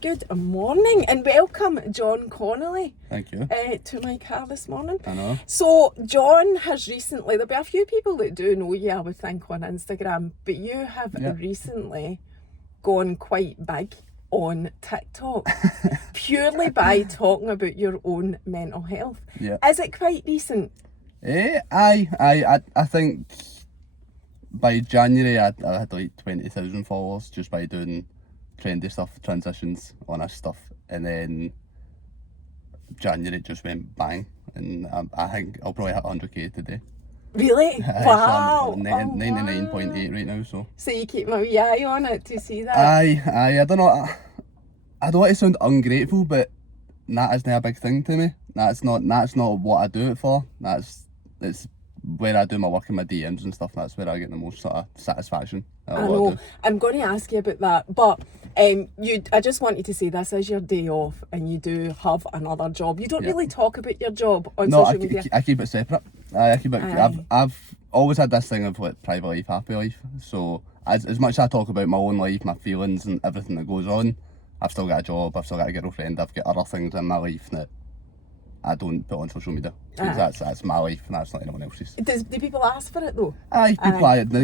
Good morning and welcome, John Connolly. Thank you. To my car this morning. I know. So, John has recently, there'll be a few people that do know you, I would think, on Instagram, but you have recently gone quite big on TikTok purely by talking about your own mental health. Yeah. Is it quite recent? I think by January I had like 20,000 followers just by doing trendy stuff, transitions, honest stuff, and then January it just went bang, and I think I'll probably hit 100k today. Really? Wow. So I'm 99.8 right now, so. So you keep my wee eye on it to see that? I don't know, I don't want to sound ungrateful, but that isn't a big thing to me. That's not what I do it for. It's where I do my work in my DMs and stuff. That's where I get the most sort of satisfaction. I know. I'm going to ask you about that, but I just wanted to say this is your day off, and you do have another job. You don't really talk about your job on social media. I keep it separate. I keep it. I've always had this thing of like private life, happy life. So as much as I talk about my own life, my feelings, and everything that goes on, I've still got a job. I've still got a girlfriend. I've got other things in my life that I don't put on social media. That's my life, and that's not anyone else's. Do people ask for it though?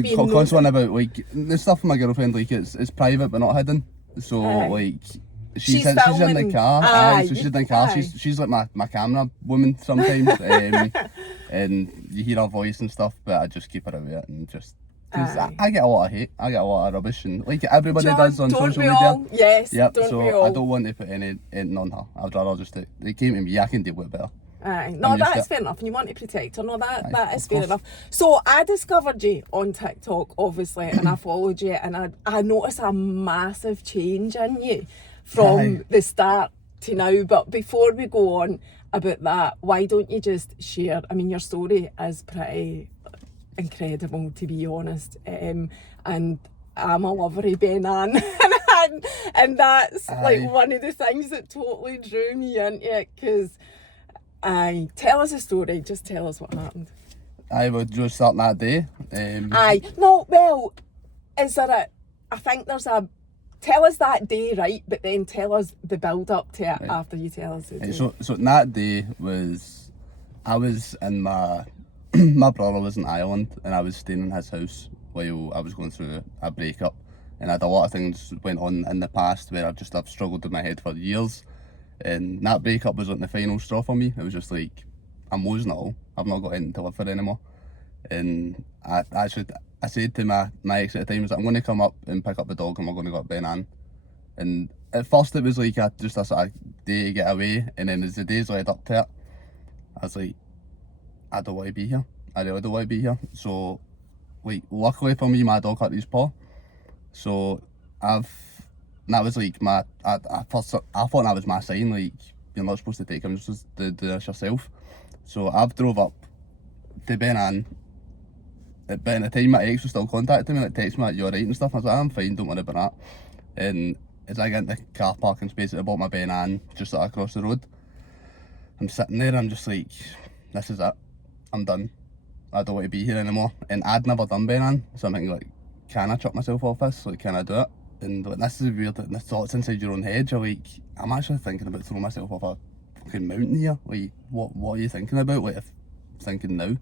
People constantly about like the stuff with my girlfriend. Like it's private but not hidden. So like she's in the car. So she's in the car. She's like my camera woman sometimes. And you hear her voice and stuff, but I just keep her out of it and just. Because I get a lot of hate, I get a lot of rubbish, and like everybody does on social media. Yes, yep, don't so we all? I don't want to put anything on her. I'd rather just, it came to me, I can deal with it better. No, that's fair enough, and you want to protect her. No, that is fair enough. So I discovered you on TikTok, obviously, and I followed you, and I noticed a massive change in you from the start to now. But before we go on about that, why don't you just share? I mean, your story is pretty incredible, to be honest, and I'm a lover of Ben Ann and that's like one of the things that totally drew me into it, because tell us a story, just tell us what happened. I would just start that day. Is there I think there's tell us that day, right, but then tell us the build up to it after you tell us the day. So that day was, I was in my brother was in Ireland, and I was staying in his house while I was going through a breakup, and I had a lot of things went on in the past where I've struggled in my head for years, and that breakup was like the final straw for me. It was just like, I'm losing it all. I've not got anything to live for anymore. And I said to my ex at the time, I'm going to come up and pick up the dog, and we're going to go up Ben Ann. And at first it was like just a sort of day to get away, and then as the days led up to it, I was like, I don't want to be here. I really don't want to be here. So, like, luckily for me, my dog hurt his paw. So, that was like I thought that was my sign, like, you're not supposed to take him, just do this yourself. So, I've drove up to Ben Ann. But at the time, my ex was still contacting me, like, texting me, like, you're right and stuff. I was like, I'm fine, don't worry about that. And as I get into the car parking space at the bottom of Ben Ann, just like across the road, I'm sitting there, I'm just like, this is it. I'm done. I don't want to be here anymore. And I'd never done Ben Ann, so I'm thinking, like, can I chuck myself off this? Like, can I do it? And like, this is weird, the thoughts inside your own head, you're like, I'm actually thinking about throwing myself off a fucking mountain here. Like, what are you thinking about? Like, if thinking now.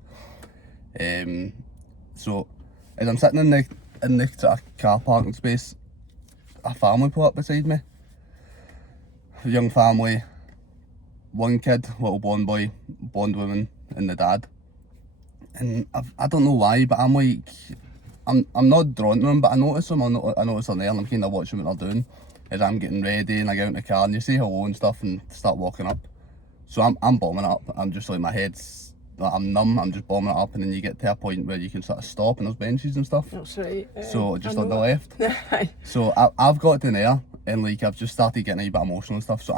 So as I'm sitting in the sort of car parking space, a family pull up beside me. A young family, one kid, little blonde boy, blonde woman, and the dad. And I don't know why, but I'm like, I'm not drawn to them, but I notice them. I notice them there, and I'm kind of watching what they're doing as I'm getting ready, and I get out in the car, and you say hello and stuff, and start walking up. So I'm bombing it up. I'm just like, my head's, like, I'm numb. I'm just bombing it up, and then you get to a point where you can sort of stop, and there's benches and stuff. That's right. So just on the left. So I've got to there, and like I've just started getting a bit emotional and stuff. So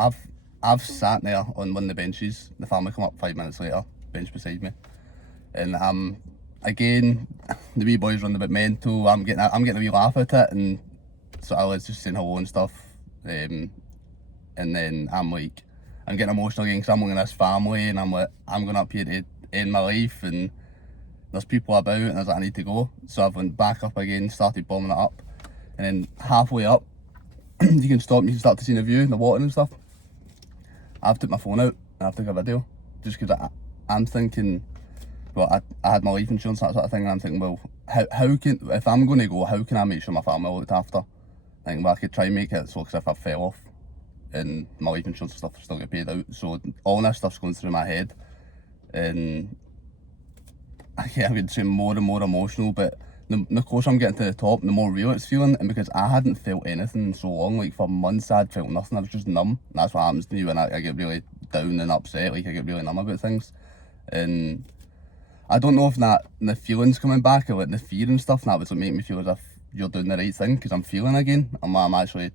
I've sat there on one of the benches. The family come up 5 minutes later, bench beside me. And again, the wee boy's running a bit mental. I'm getting a wee laugh at it, and so I was just saying hello and stuff. And then I'm getting emotional again because I'm looking at this family, and I'm like, I'm going up here to end my life, and there's people about, and I was like, I need to go. So I went back up again, started bombing it up, and then halfway up, you can stop and you can start to see the view and the water and stuff. I've took my phone out and I've took a video just because I'm thinking, well, I had my life insurance, that sort of thing, and I'm thinking, well, how can, if I'm going to go, how can I make sure my family are looked after? I think, well, I could try and make it so, because if I fell off and my life insurance and stuff still get paid out, so all this stuff's going through my head, and I'm getting more and more emotional, but the closer I'm getting to the top, the more real it's feeling, and because I hadn't felt anything in so long, like for months I'd felt nothing, I was just numb, and that's what happens to you when I get really down and upset, like I get really numb about things, and I don't know if the feelings coming back, or like the fear and stuff, and that would like, make me feel as if you're doing the right thing, because I'm feeling again, I'm actually,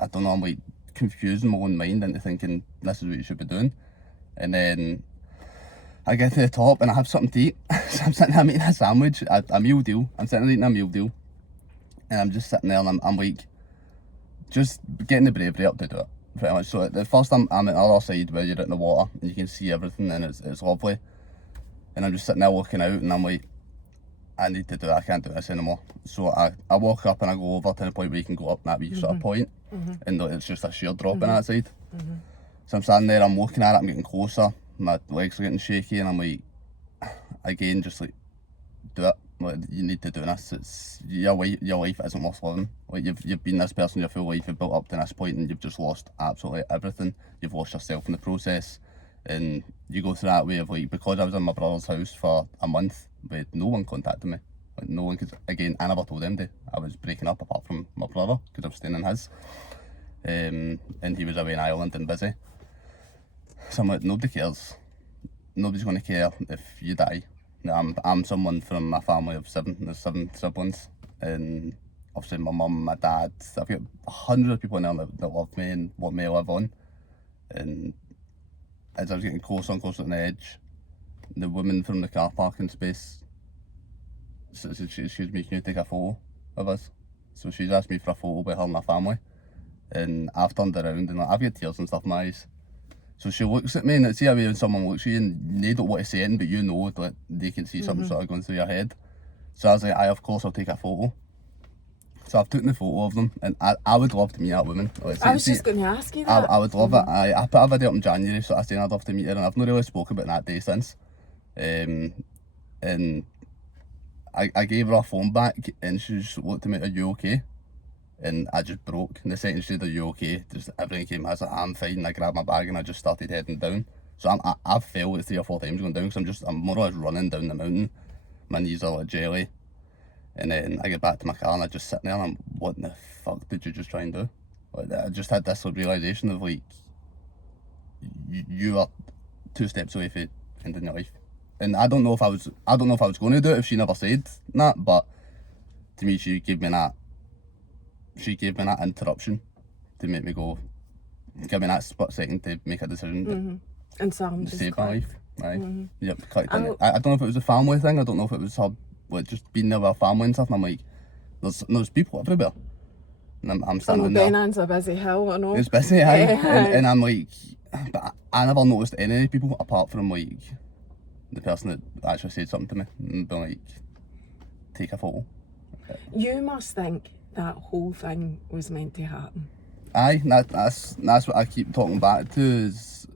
I don't know, I'm like confusing my own mind into thinking this is what you should be doing, and then I get to the top and I have something to eat. So I'm sitting there, I'm eating a sandwich, a meal deal. I'm sitting there eating a meal deal. And I'm just sitting there and I'm like, just getting the bravery up to do it, pretty much. So at first I'm at the other side where you're in the water and you can see everything and it's lovely. And I'm just sitting there looking out and I'm like, I need to do it, I can't do this anymore. So I walk up and I go over to the point where you can go up that wee sort of point. And it's just a sheer drop on that side. So I'm standing there, I'm looking at it, I'm getting closer. My legs are getting shaky and I'm like, again, just like, do it. Like, you need to do this. It's your life isn't worth living. Like you've been this person your full life, you've built up to this point and you've just lost absolutely everything. You've lost yourself in the process. And you go through that way of like, because I was in my brother's house for a month with no one contacting me. Like no one, because again, I never told them that I was breaking up apart from my brother, because I was staying in his. And he was away in Ireland and busy. So I'm like, nobody cares. Nobody's going to care if you die. I'm someone from a family of 7. There's 7 siblings. And obviously my mum, my dad, I've got 100 people in there that love me and want me to live on. And as I was getting closer and closer to the edge, the woman from the car parking space, she's making me take a photo of us. So she's asked me for a photo with her and my family. And I've turned around and I've got tears and stuff in my eyes. So she looks at me and see how when someone looks at you and they don't want to say anything, but you know that they can see something sort of going through your head. So I was like, of course I'll take a photo. So I've taken the photo of them and I would love to meet that woman. Like, I was just going to ask you that. I would love it. I put a video up in January, so I was saying I'd love to meet her and I've not really spoken about that day since. And I gave her a phone back and she just looked at me, are you okay? And I just broke. And the second she said, are you okay? Just everything came, I was like, I'm fine. And I grabbed my bag and I just started heading down. So I've fell like 3 or 4 times going down because I'm more or less running down the mountain. My knees are like jelly. And then I get back to my car and I just sit there and I'm, what the fuck did you just try and do? Like, I just had this realisation of like, you are 2 steps away from ending your life. And I don't know if I was going to do it if she never said that, but to me she gave me that interruption to make me go, give me that split second to make a decision and so I'm to just save my life. Aye. Yep, clicked in it. I I don't know if it was a family thing, I don't know if it was her, like, just being there with her family and stuff, and I'm like, there's people everywhere. And I'm standing there. Benan's a busy hill, I know. It's busy, aye. And I'm like, but I never noticed any people apart from like the person that actually said something to me and been like, take a photo. You must think that whole thing was meant to happen. Aye, that's what I keep talking back to is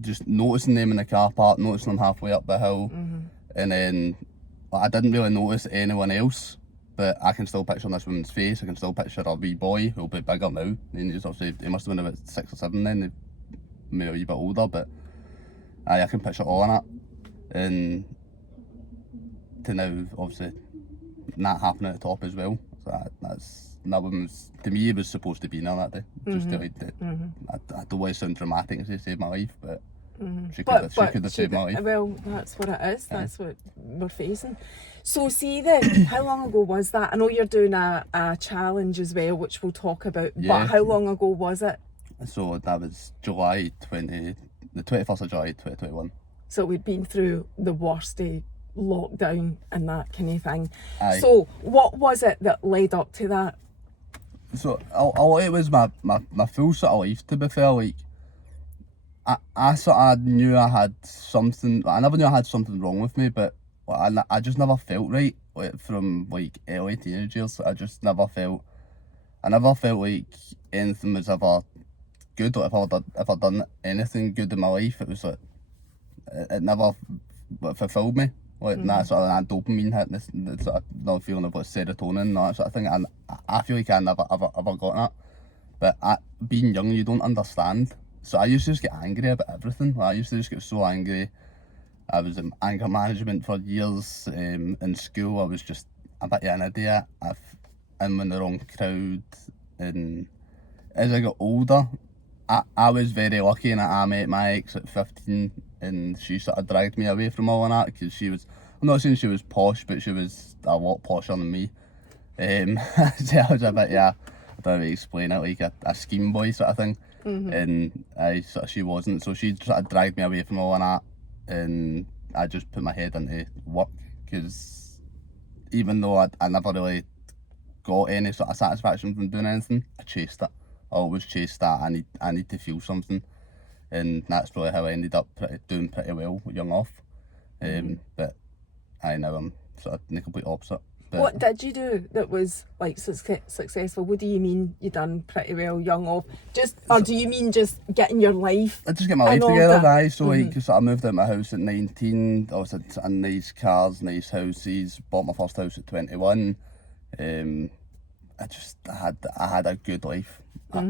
just noticing them in the car park, noticing them halfway up the hill, and then I didn't really notice anyone else, but I can still picture this woman's face. I can still picture a wee boy who'll be bigger now. And he's obviously, he must have been about 6 or 7 then, maybe a wee bit older, but aye, I can picture all of that. And to now, obviously, that happening at the top as well. So that woman was, to me, was supposed to be there that day. Just to, like, I don't want to sound dramatic and say saved my life, but she could have saved my life. Well, that's what it is. That's what we're facing. So see then, how long ago was that? I know you're doing a challenge as well, which we'll talk about, but how long ago was it? So that was the 21st of July 2021. So we'd been through the worst day lockdown and that kind of thing. Aye. So what was it that led up to that? So a lot of it was my full sort of life, to be fair. Like I sort of knew I had something, I never knew I had something wrong with me, but I just never felt right, like, from like early teenage years. I just never felt, I never felt like anything was ever good, or if I'd ever done anything good in my life, it was like, it never fulfilled me. Like that sort of that dopamine hit, this sort of not feeling of like serotonin and that sort of thing. And I feel like I never ever got that. But being young, you don't understand. So I used to just get angry about everything. Like, I used to just get so angry. I was in anger management for years. In school, I was just a bit of an idiot. I'm in the wrong crowd. And as I got older, I was very lucky in that I met my ex at 15, and she sort of dragged me away from all of that, because she was, I'm not saying she was posh, but she was a lot posher than me. So I was a bit, I don't know how to explain it, like a scheme boy sort of thing. And she wasn't, so she sort of dragged me away from all of that, and I just put my head into work, because even though I never really got any sort of satisfaction from doing anything, I chased it. I always chased that. I need to feel something, and that's probably how I ended up doing pretty well young off. But now I'm sort of the complete opposite. But what did you do that was like successful? What do you mean you done pretty well young off? Or do you mean just getting your life? I just get my life together, aye. So like, so I moved out of my house at 19. I was had nice cars, nice houses. Bought my first house at 21. I had a good life. I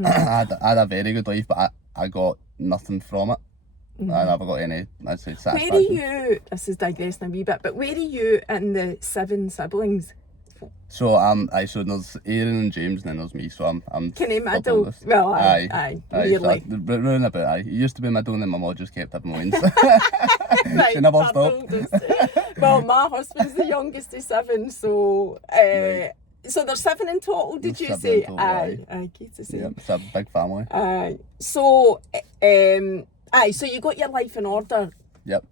had a very good life, but I got nothing from it. I never got any, I'd say, satisfaction. Where are you, this is digressing a wee bit, but where are you in the 7 siblings? So so there's Aaron and James, and then there's me. So I'm Can I middle? Well, aye, really. So round about, aye. It used to be middle, and then my mum just kept having wins. Right, She never stopped. Well, my husband's the youngest of 7, so Right. so there's 7 in total, did you There's 7 say? in total, Aye, keep the same. Yeah, it's a big family. So, so you got your life in order. Yep.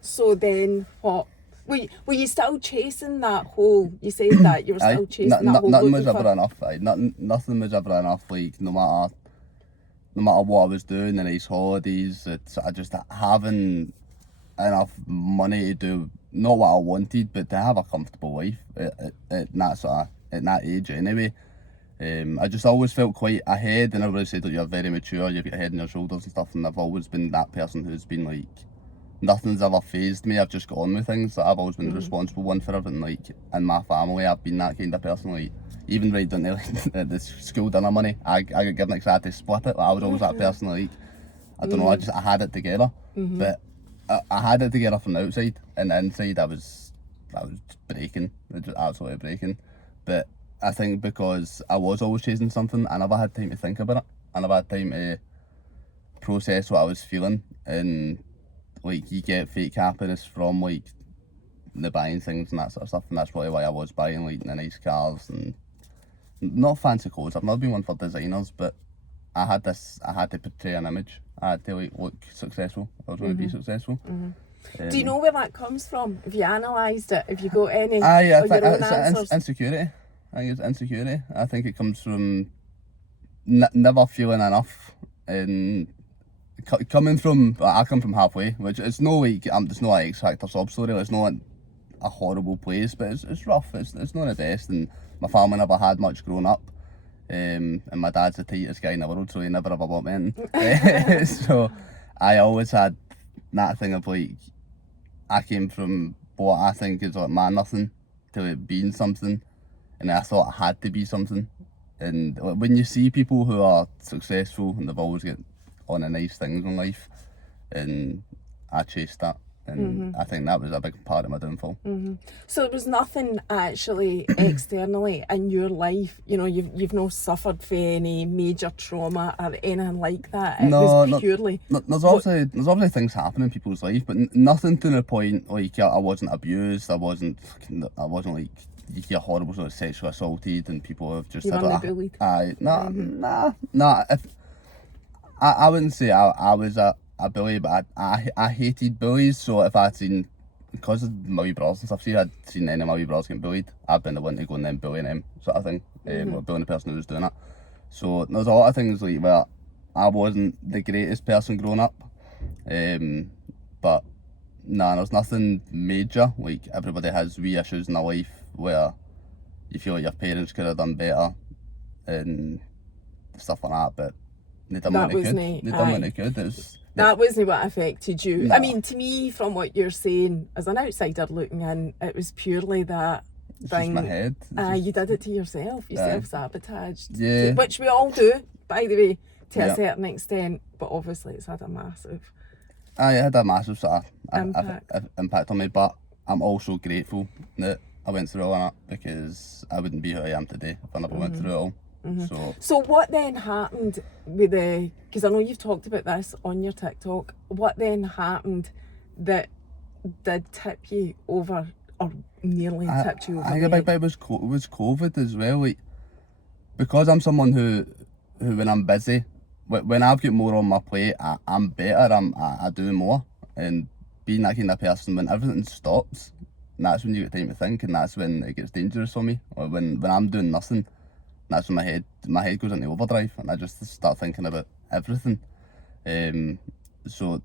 So then what? Were you still chasing that whole, you said that you were still chasing that whole nothing was looking ever enough. Nothing was ever enough. Like, no matter what I was doing, the nice holidays, I just having enough money to do not what I wanted, but to have a comfortable life at that age anyway. I just always felt quite ahead, and everybody said that you're very mature, you've got a head on your shoulders and stuff, and I've always been that person who's been like, nothing's ever phased me. I've just got on with things. Like, I've always been the responsible one for everything. Like, in my family, I've been that kind of person. Like, even right down to like, the school dinner money, I got given like, I had to split it. Like, I was always that person. Like, I don't know, I had it together. But I had it together from the outside, and the inside I was breaking, just absolutely breaking. But I think because I was always chasing something, I never had time to think about it. I never had time to process what I was feeling, and like, you get fake happiness from like the buying things and that sort of stuff, and that's probably why I was buying like the nice cars and not fancy clothes. I've never been one for designers, but I had to portray an image. I had to like look successful. I was going to be successful. Do you know where that comes from? Have you analysed it? Have you got any I of think your own it's answers? insecurity. I think it's insecurity. I think it comes from never feeling enough, and coming from, I come from halfway, which it's no like, it's not like X Factor sob story. It's not a horrible place, but it's rough. It's not the best, and my family never had much growing up. And my dad's the tightest guy in the world, so he never ever bought me anything. So I always had that thing of like, I came from what I think is like my nothing to it being something, and I thought I had to be something. And when you see people who are successful and they've always got on the nice things in life, and I chased that, and I think that was a big part of my downfall. So there was nothing actually externally in your life, you know, you've not suffered from any major trauma or anything like that. It was purely... There's obviously things happening in people's life, but nothing to the point like I wasn't abused, I wasn't like, you get horrible sort of sexually assaulted, and people have just... You weren't bullied? Nah. If I wouldn't say I was a bully, but I hated bullies. So if I'd seen, because of my wee brothers and stuff, I'd seen any of my wee brothers getting bullied, I'd been the one to go and then bullying them, sort of thing, or bullying the person who was doing it. So there's a lot of things like where I wasn't the greatest person growing up, but there's nothing major. Like, everybody has wee issues in their life where you feel like your parents could have done better, and stuff like that, but they done That what they could. wasn't- They done what aye. they could. It was, That wasn't what affected you. No. I mean, to me, from what you're saying, as an outsider looking in, it was purely that it's thing. just my head. You did it to yourself. You Aye. self-sabotaged. Yeah. Which we all do, by the way, to a Yeah. certain extent. But obviously, it's had a massive... Aye, it had a massive sort of Impact. impact on me, but I'm also grateful that I went through all that, because I wouldn't be who I am today if I never went through it all. So what then happened with the... Because I know you've talked about this on your TikTok. What then happened that did tip you over, or nearly tipped you over? I think a big bit was COVID as well. Like, because I'm someone who when I'm busy, when I've got more on my plate, I'm better. I do more, and being that kind of person, when everything stops, that's when you get time to think, and that's when it gets dangerous for me. Or when I'm doing nothing, that's when my head goes into overdrive, and I just start thinking about everything. So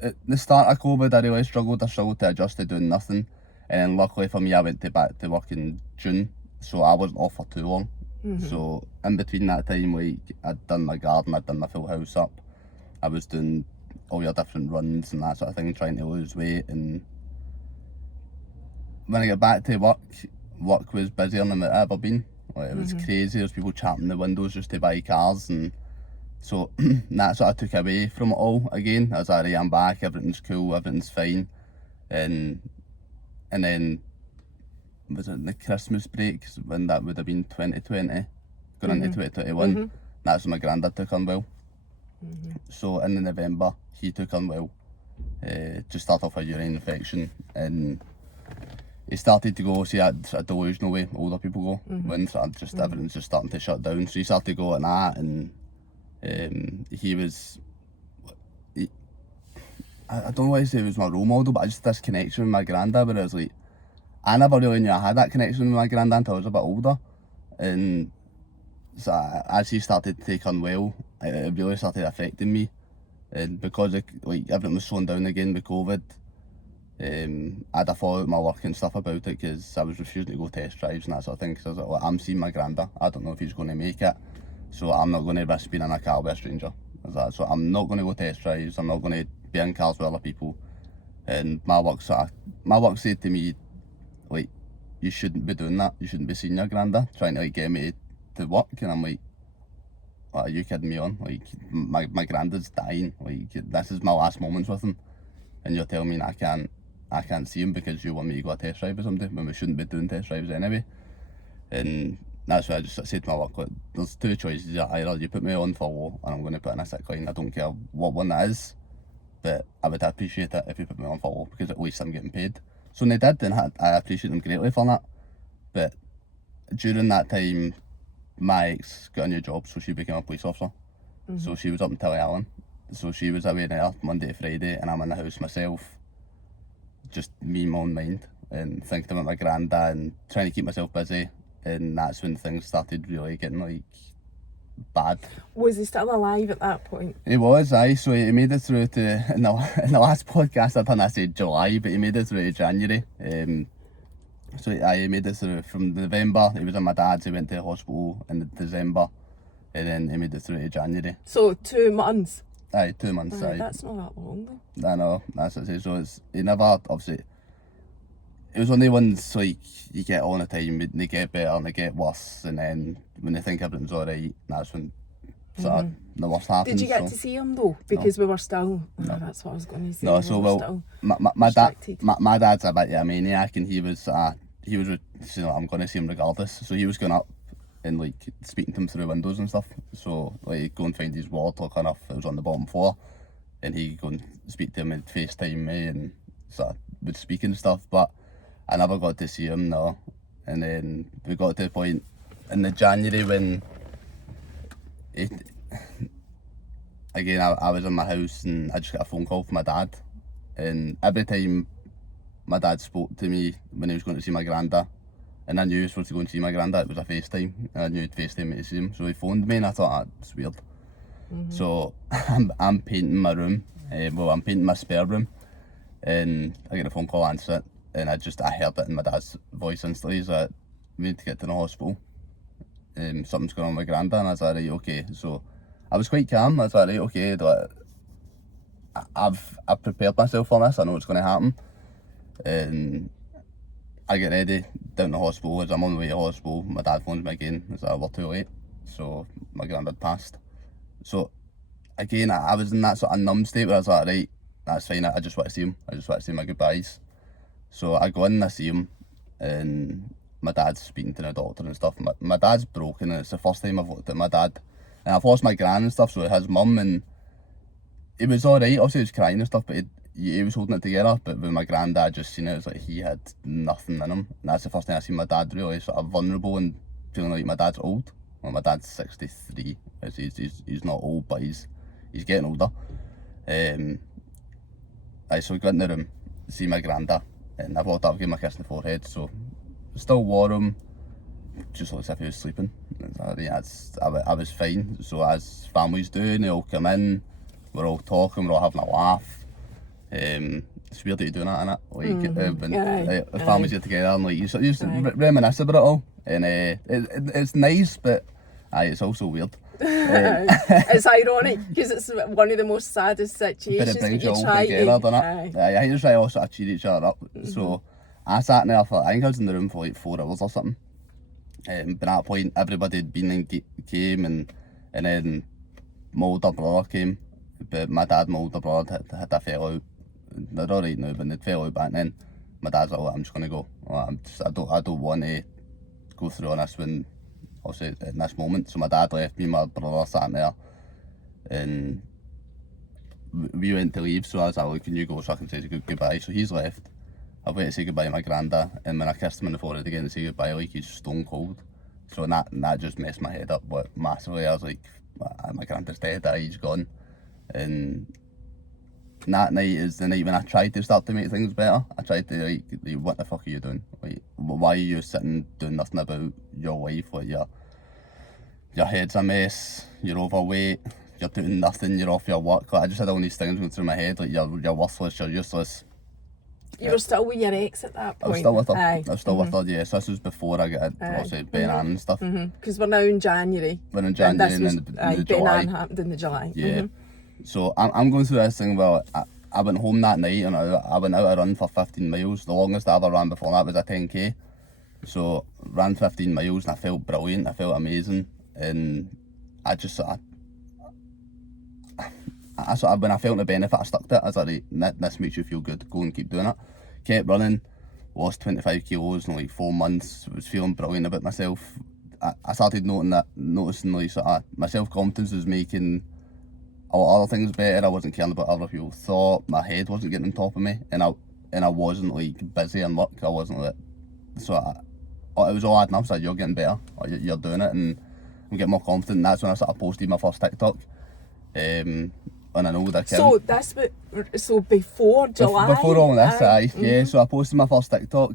at the start of COVID, I really struggled. I struggled to adjust to doing nothing, and then luckily for me, I went back to work in June, so I wasn't off for too long. So in between that time, like, I'd done my garden, I'd done my full house up, I was doing all your different runs and that sort of thing, trying to lose weight. And when I got back to work was busier than it ever been. Like, it was crazy. There was people champing the windows just to buy cars, and so that sort of took away from it all again. I was like, right, I'm back, everything's cool, everything's fine. And then, was it the Christmas break, when that would have been 2020, going into 2021, that's when my granddad took unwell. So in November, he took unwell, just started off a urine infection, and he started to go, see, that sort of delusional way older people go, when sort of just everything's just starting to shut down. So he started to go at that, and I don't want to say he was my role model, but I just this connection with my granddad, where I was like, I never really knew I had that connection with my granddad until I was a bit older. And so as he started to take unwell, it really started affecting me. And because like everything was slowing down again with COVID, I had to follow out my work and stuff about it, because I was refusing to go test drives and that sort of thing. Because I was like, well, I'm seeing my granddad, I don't know if he's going to make it, so I'm not going to risk being in a car with a stranger. So I'm not going to go test drives, I'm not going to be in cars with other people. And my work said to me, like, you shouldn't be doing that, you shouldn't be seeing your granddad, trying to like get me to work. And I'm like, what, are you kidding me on? Like, my granddad's dying, like, this is my last moments with him, and you're telling me I can't see him because you want me to go a test drive with somebody, when we shouldn't be doing test drives anyway. And that's why I just said to my work, like, there's two choices. Either you put me on for low and I'm going to put in a sick line, I don't care what one that is, but I would appreciate it if you put me on for low, because at least I'm getting paid. So they did, and I appreciate them greatly for that. But during that time, my ex got a new job, so she became a police officer. So she was up in Tillyallen, so she was away there Monday to Friday, and I'm in the house myself, just me in my own mind, and thinking about my granddad and trying to keep myself busy. And that's when things started really getting like bad. Was he still alive at that point? He was, aye. So he made it through to, in the last podcast I done, I said July, but he made it through to January. So he made it through from November. He was in my dad's, he went to the hospital in December, and then he made it through to January. So 2 months? Aye, 2 months, aye. That's not that long though. I know, that's what I say. So he never, obviously, it was one of the ones, like, you get all the time, they get better and they get worse, and then when they think everything's alright, that's when sort of the worst happens. Did you get to see him though? Because we were still, that's what I was going to say. No, so well, my dad's a bit of a maniac, and he was, you know, I'm going to see him regardless. So he was going up and like speaking to him through windows and stuff. So like go and find his ward, look enough, it was on the bottom floor, and he'd go and speak to him and FaceTime me and sort of would speak and stuff. But I never got to see him, no. And then we got to the point in the January when again I was in my house and I just got a phone call from my dad, and every time my dad spoke to me when he was going to see my granda, and I knew he was supposed to go and see my granda, it was a FaceTime, and I knew he'd FaceTime me to see him, so he phoned me and I thought, that's weird. So I'm painting my room, I'm painting my spare room, and I get a phone call, answer it, and I heard it in my dad's voice instantly, that we need to get to the hospital. something's going on with Granda, and I was like, right, okay. So I was quite calm. I was like, right, okay, I've prepared myself for this. I know it's going to happen. And I get ready down to the hospital. As I'm on the way to the hospital, my dad phones me again. He's like, we're too late. So my granddad passed. So again, I was in that sort of numb state where I was like, right, that's fine. I just want to see him. I just want to say my goodbyes. So I go in and I see him, and my dad's speaking to the doctor and stuff. My dad's broken, and it's the first time I've looked at my dad. And I've lost my gran and stuff, so his mum, and he was alright. Obviously, he was crying and stuff, but he was holding it together. But with my granddad, just seen it, it was like he had nothing in him. And that's the first time I seen my dad really sort of vulnerable and feeling like my dad's old. Well, my dad's 63. He's not old, but he's getting older. So we go into the room, see my granddad, and I walked up, gave him a kiss on the forehead. So still warm, just looks as if he was sleeping. I was fine. So as families do, they all come in, we're all talking, we're all having a laugh. It's weird that you're doing that, innit? Like, when families get together and like you reminisce about it all, and it's nice, but it's also weird. It's ironic because it's one of the most saddest situations. But it brings you you all try together, doesn't it? I just try to sort of cheer each other up. So I sat in there for, I think I was in the room for like 4 hours or something. But at that point, everybody had been and came, and then my older brother came. But my dad and my older brother had a fell out. They're alright now, but they fell out back then. My dad's like, I'm just gonna go. I don't want to go through on this when, obviously, in this moment. So my dad left me, my brother sat there, and we went to leave. So I was like, well, can you go so I can say goodbye? So he's left. I went to say goodbye to my granddad, and when I kissed him in the forehead again to say goodbye, like, he's stone cold. So that just messed my head up, but massively. I was like, my granddad's dead, he's gone. And that night is the night when I tried to start to make things better. I tried to like what the fuck are you doing? Like, why are you sitting doing nothing about your life? Like, your head's a mess, you're overweight, you're doing nothing, you're off your work. Like, I just had all these things going through my head, like you're worthless, you're useless. You were still with your ex at that point? I was still with her. Aye. I was still with her, yeah. So this was before I got obviously Ben Ann and stuff. Because we're now in January. We're in January and then Ben Ann happened in the July. Yeah. So I'm going through this thing where I went home that night and I went out to run for 15 miles. The longest I ever ran before that was a 10k. So ran 15 miles and I felt brilliant. I felt amazing, and I just sort of when I felt the benefit, I stuck to it. I was like, right, this makes you feel good. Go and keep doing it. Kept running. Lost 25 kilos in like 4 months. Was feeling brilliant about myself. I started noticing like sort of my self-confidence was making a lot of other things better. I wasn't caring about other people's thought. My head wasn't getting on top of me, and I wasn't like busy in work. I wasn't like, so it was all adding up. So you're getting better, or you're doing it, and I'm getting more confident. And that's when I sort of posted my first TikTok. On an older kid. So before July? Before all this, yeah. So I posted my first TikTok,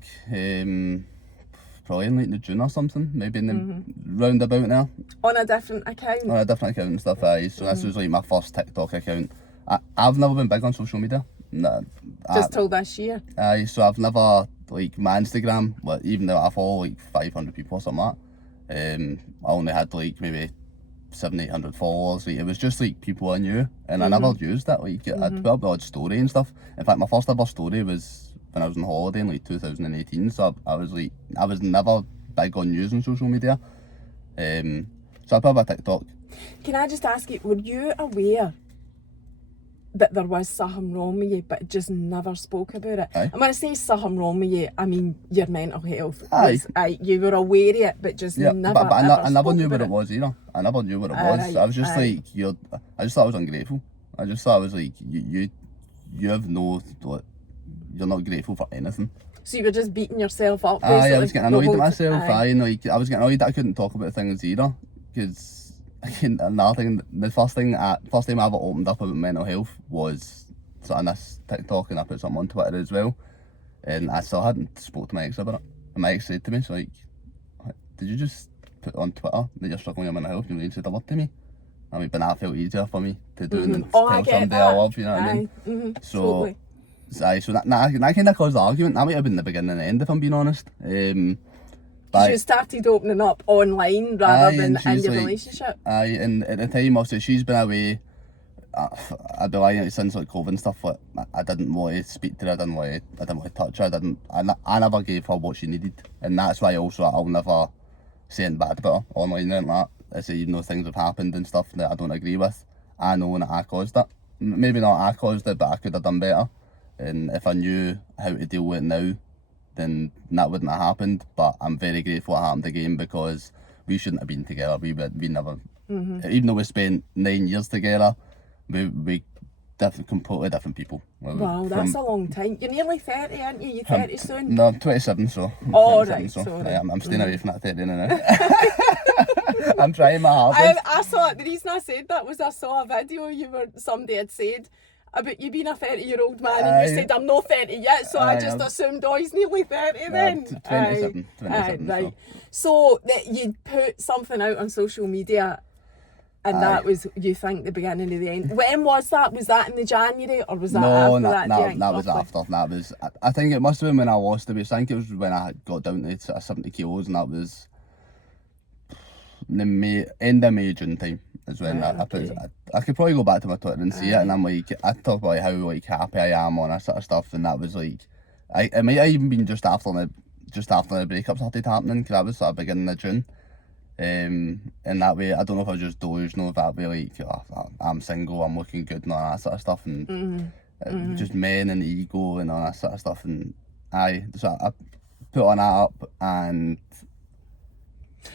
probably in like the June or something, maybe in the roundabout there. On a different account? On a different account and stuff, So this was like my first TikTok account. I've never been big on social media. Just till this year? So I've never, like, my Instagram, even though I follow like 500 people or something like that, I only had like maybe 700-800 followers. Like, it was just like people I knew, and I never used it. Like, I'd put up the odd story and stuff. In fact, my first ever story was when I was on holiday in like 2018. So I was never big on using social media. So I put up a TikTok. Can I just ask you, were you aware that there was something wrong with you, but just never spoke about it? Aye. And when I say something wrong with you, I mean your mental health. Aye. You were aware of it, but just never. But I never knew what it was either. I never knew what it was. Right. I was just like, I just thought I was ungrateful. I just thought I was like, you have no, like, you're not grateful for anything. So you were just beating yourself up. I was getting annoyed at myself. I was getting annoyed that I couldn't talk about things either. Because another thing, the first time I ever opened up about mental health was sort of this TikTok, and I put something on Twitter as well. And I still hadn't spoke to my ex about it. And my ex said to me, so like, did you just put on Twitter that you're struggling with mental health? You really said a word to me. I mean, but that felt easier for me to do than tell somebody I love, you know what I mean? So, totally. So that kind of caused the argument. That might have been the beginning and the end, if I'm being honest. But you started opening up online rather than and in she's your like, relationship. And at the time, obviously, she's been away. I'd be lying, since like COVID and stuff. Like, I didn't want to speak to her. I didn't want to touch her. I never gave her what she needed, and that's why also I'll never say anything bad about her online and like that. I say, even though things have happened and stuff that I don't agree with, I know that I caused it. Maybe not I caused it, but I could have done better. And if I knew how to deal with it now, then that wouldn't have happened. But I'm very grateful it happened again, because we shouldn't have been together. We never, even though we spent 9 years together, we completely different people. Wow, that's a long time. You're nearly 30, aren't you? You're 30 soon? No, I'm 27, so. Oh, 27, right, so sorry. I'm staying away from that 30 now. I'm trying my hardest. I saw, the reason I said that was I saw a video somebody had said about you being a 30-year-old man, and you said, I'm not 30 yet, so I just assumed, oh, he's nearly 30 then. 27. Right. So that you'd put something out on social media, and that was, you think, the beginning of the end. When was that? Was that in the January, or was that after that? No, that was after. That was, I think it must have been when I lost the weight. I think it was when I got down to sort of 70 kilos, and that was the end of May, June time is when I put it. I could probably go back to my Twitter and see it, and I'm like, I talk about how like happy I am on that sort of stuff, and that was like, it might have even been just after the breakup started happening, because that was sort of beginning of June. And that way, I don't know if I was just delusional, that way, like, oh, I'm single, I'm looking good and all that sort of stuff, and just men and ego and all that sort of stuff, and I put on that up, and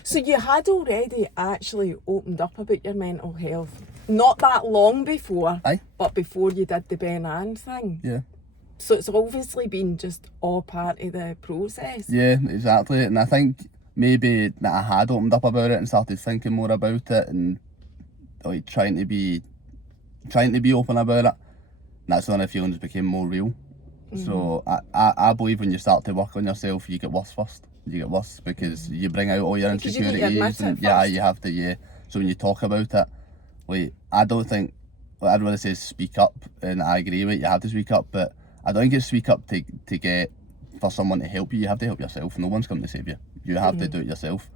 so you had already actually opened up about your mental health, not that long before, but before you did the Ben Ann thing. Yeah. So it's obviously been just all part of the process. Yeah, exactly, and I think maybe that I had opened up about it and started thinking more about it, and like trying to be open about it. And that's when the feelings became more real. So I believe when you start to work on yourself, you get worse first. You get worse because you bring out all your insecurities, and you have to. So when you talk about it, like, I don't think, like, I'd rather say speak up, and I agree with it, you have to speak up, but I don't think it's speak up to get for someone to help you. You have to help yourself. No one's coming to save you. You have to do it yourself.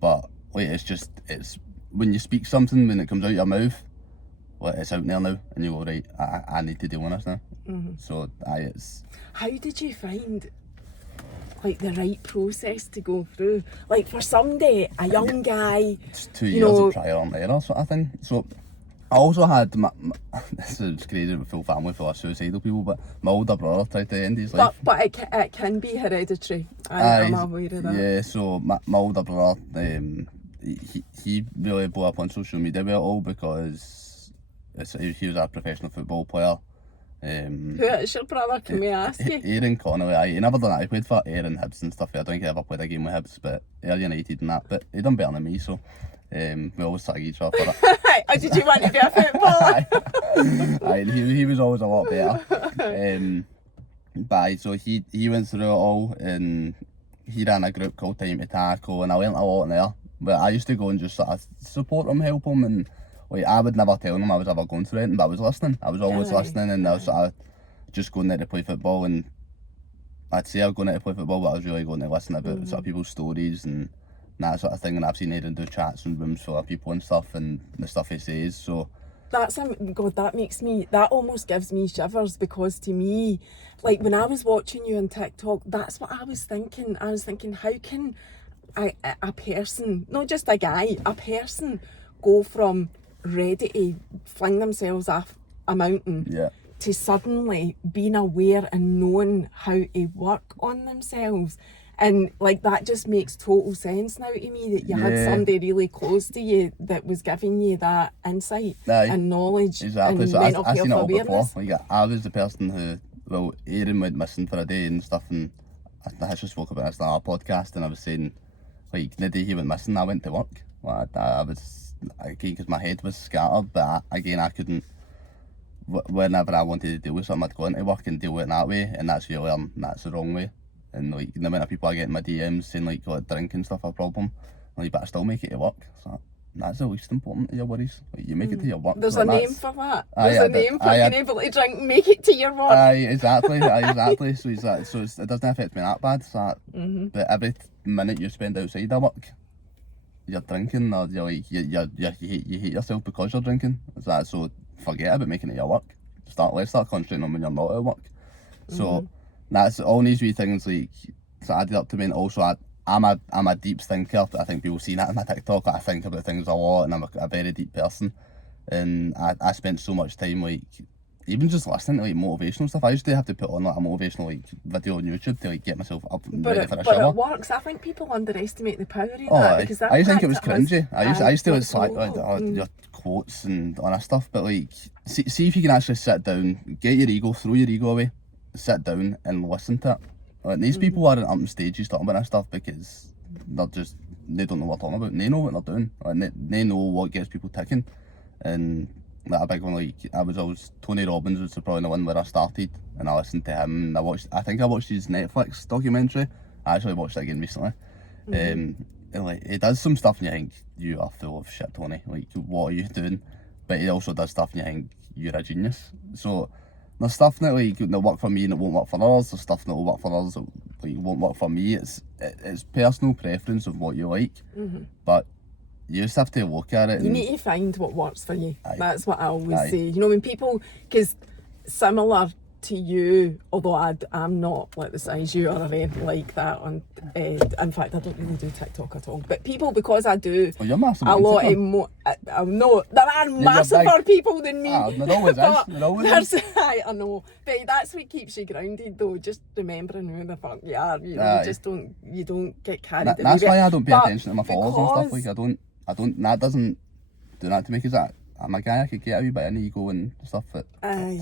But like, it's when you speak something, when it comes out your mouth, well, it's out there now, and you go, right, I need to deal with this now. So it's. How did you find, like, the right process to go through? Like, for somebody, a young guy, it's 2 years of trial and error sort of thing. So I also had this is crazy, with full family full of suicidal people, but my older brother tried to end his life. But it can be hereditary. I'm aware of that. Yeah, so my older brother, he really blew up on social media with it all, because he was a professional football player. Who is your brother, can we ask you? Aaron Connolly. He never done that. He played for Aaron Hibs and stuff. I don't think he ever played a game with Hibs, but Ayr United and that. But he done better than me, so we always tag each other for it. Oh, did you want to be a footballer? He was always a lot better. But so he went through it all, and he ran a group called Time to Tackle, and I learnt a lot in there. But I used to go and just sort of support him, help him, and like, I would never tell him I was ever going through anything, but I was listening. I was always listening, and I was sort of just going there to play football, and I'd say I was going there to play football, but I was really going to listen about sort of people's stories and that sort of thing, and I've seen Aaron do chats and rooms full of people and stuff, and the stuff he says, so... that almost gives me shivers, because to me, like, when I was watching you on TikTok, that's what I was thinking. I was thinking, how can a person, not just a guy, a person go from ready to fling themselves off a mountain to suddenly being aware and knowing how to work on themselves? And like, that just makes total sense now to me, that you had somebody really close to you that was giving you that insight and knowledge and so mental I seen it health all awareness. before. Like, I was the person who, well, Aaron went missing for a day and stuff, and I just spoke about this in our podcast, and I was saying, like, the day he went missing, I went to work. Like, I was, again, because my head was scattered, but I couldn't, whenever I wanted to deal with something, I'd go into work and deal with it that way, and that's really, that's the wrong way. And like, the amount of people I get in my DMs saying like, drink and stuff a problem, like, but I still make it to work. So that's the least important of your worries. Like, you make it to your work. There's like, a name for that. There's a name for being able to drink and make it to your work. Exactly. So it doesn't affect me that bad. So but every minute you spend outside of work, you're drinking, or you're like you hate yourself because you're drinking. So forget about making it your work. Let's start concentrating on when you're not at work. So that's all these wee things like added up to me. And also I'm a deep thinker. I think people see that in my TikTok. I think about things a lot, and I'm a very deep person. And I spent so much time like even just listening to like motivational stuff. I used to have to put on like a motivational like video on YouTube to like get myself up and ready for a shower. But it works. I think people underestimate the power of that, because I used to think it was cringy. I used to like your quotes and all that stuff. But like, see if you can actually sit down, get your ego, throw your ego away, sit down and listen to it. Like, these people aren't up on stages talking about that stuff because they don't know what they're talking about. They know what they're doing. Like, they know what gets people ticking. And like a big one, like Tony Robbins was probably the one where I started, and I listened to him. And I think I watched his Netflix documentary. I actually watched it again recently. And like, he does some stuff and you think, you are full of shit, Tony. Like, what are you doing? But he also does stuff and you think, you're a genius. So there's stuff that like that work for me and it won't work for others. There's stuff that will work for others that like won't work for me. It's personal preference of what you like. But you just have to look at it. You need to find what works for you. Aye. That's what I always say. You know, when people, because similar to you, although I'm not like the size you are or anything like that. And in fact, I don't really do TikTok at all. But people, because I do you're massive a lot of more, no, there are massiver people than me. There always is. There always is. I know, but that's what keeps you grounded, though. Just remembering who the fuck you are. You know, you don't get carried away. That's why I don't pay attention to my followers and stuff. Like I don't. That doesn't do that to me, because I'm a guy. I could get a wee bit of ego and stuff, but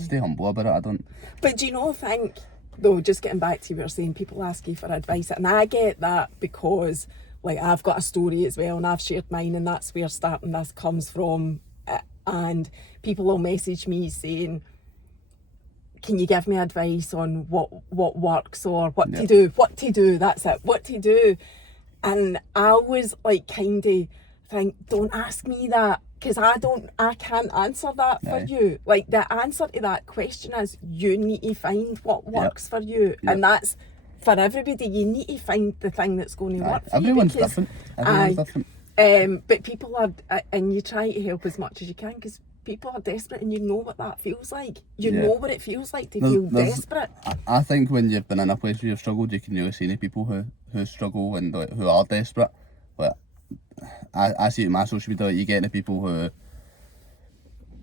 stay humble about it. I don't. But do you not think, though, just getting back to what you were saying, people ask you for advice, and I get that because, like, I've got a story as well, and I've shared mine, and that's where starting this comes from. And people will message me saying, can you give me advice on what works, or what to do? What to do? That's it. What to do? And I always like kind of think, don't ask me that, because I can't answer that for you. Like, the answer to that question is, you need to find what works for you. And that's for everybody. You need to find the thing that's going to work for Everyone's you. Different. Everyone's different. But people are, and you try to help as much as you can, because people are desperate, and you know what that feels like. You know what it feels like to feel desperate. I think when you've been in a place where you've struggled, you can really see the people who struggle and who are desperate. But I see it in my social media, like, you get the people who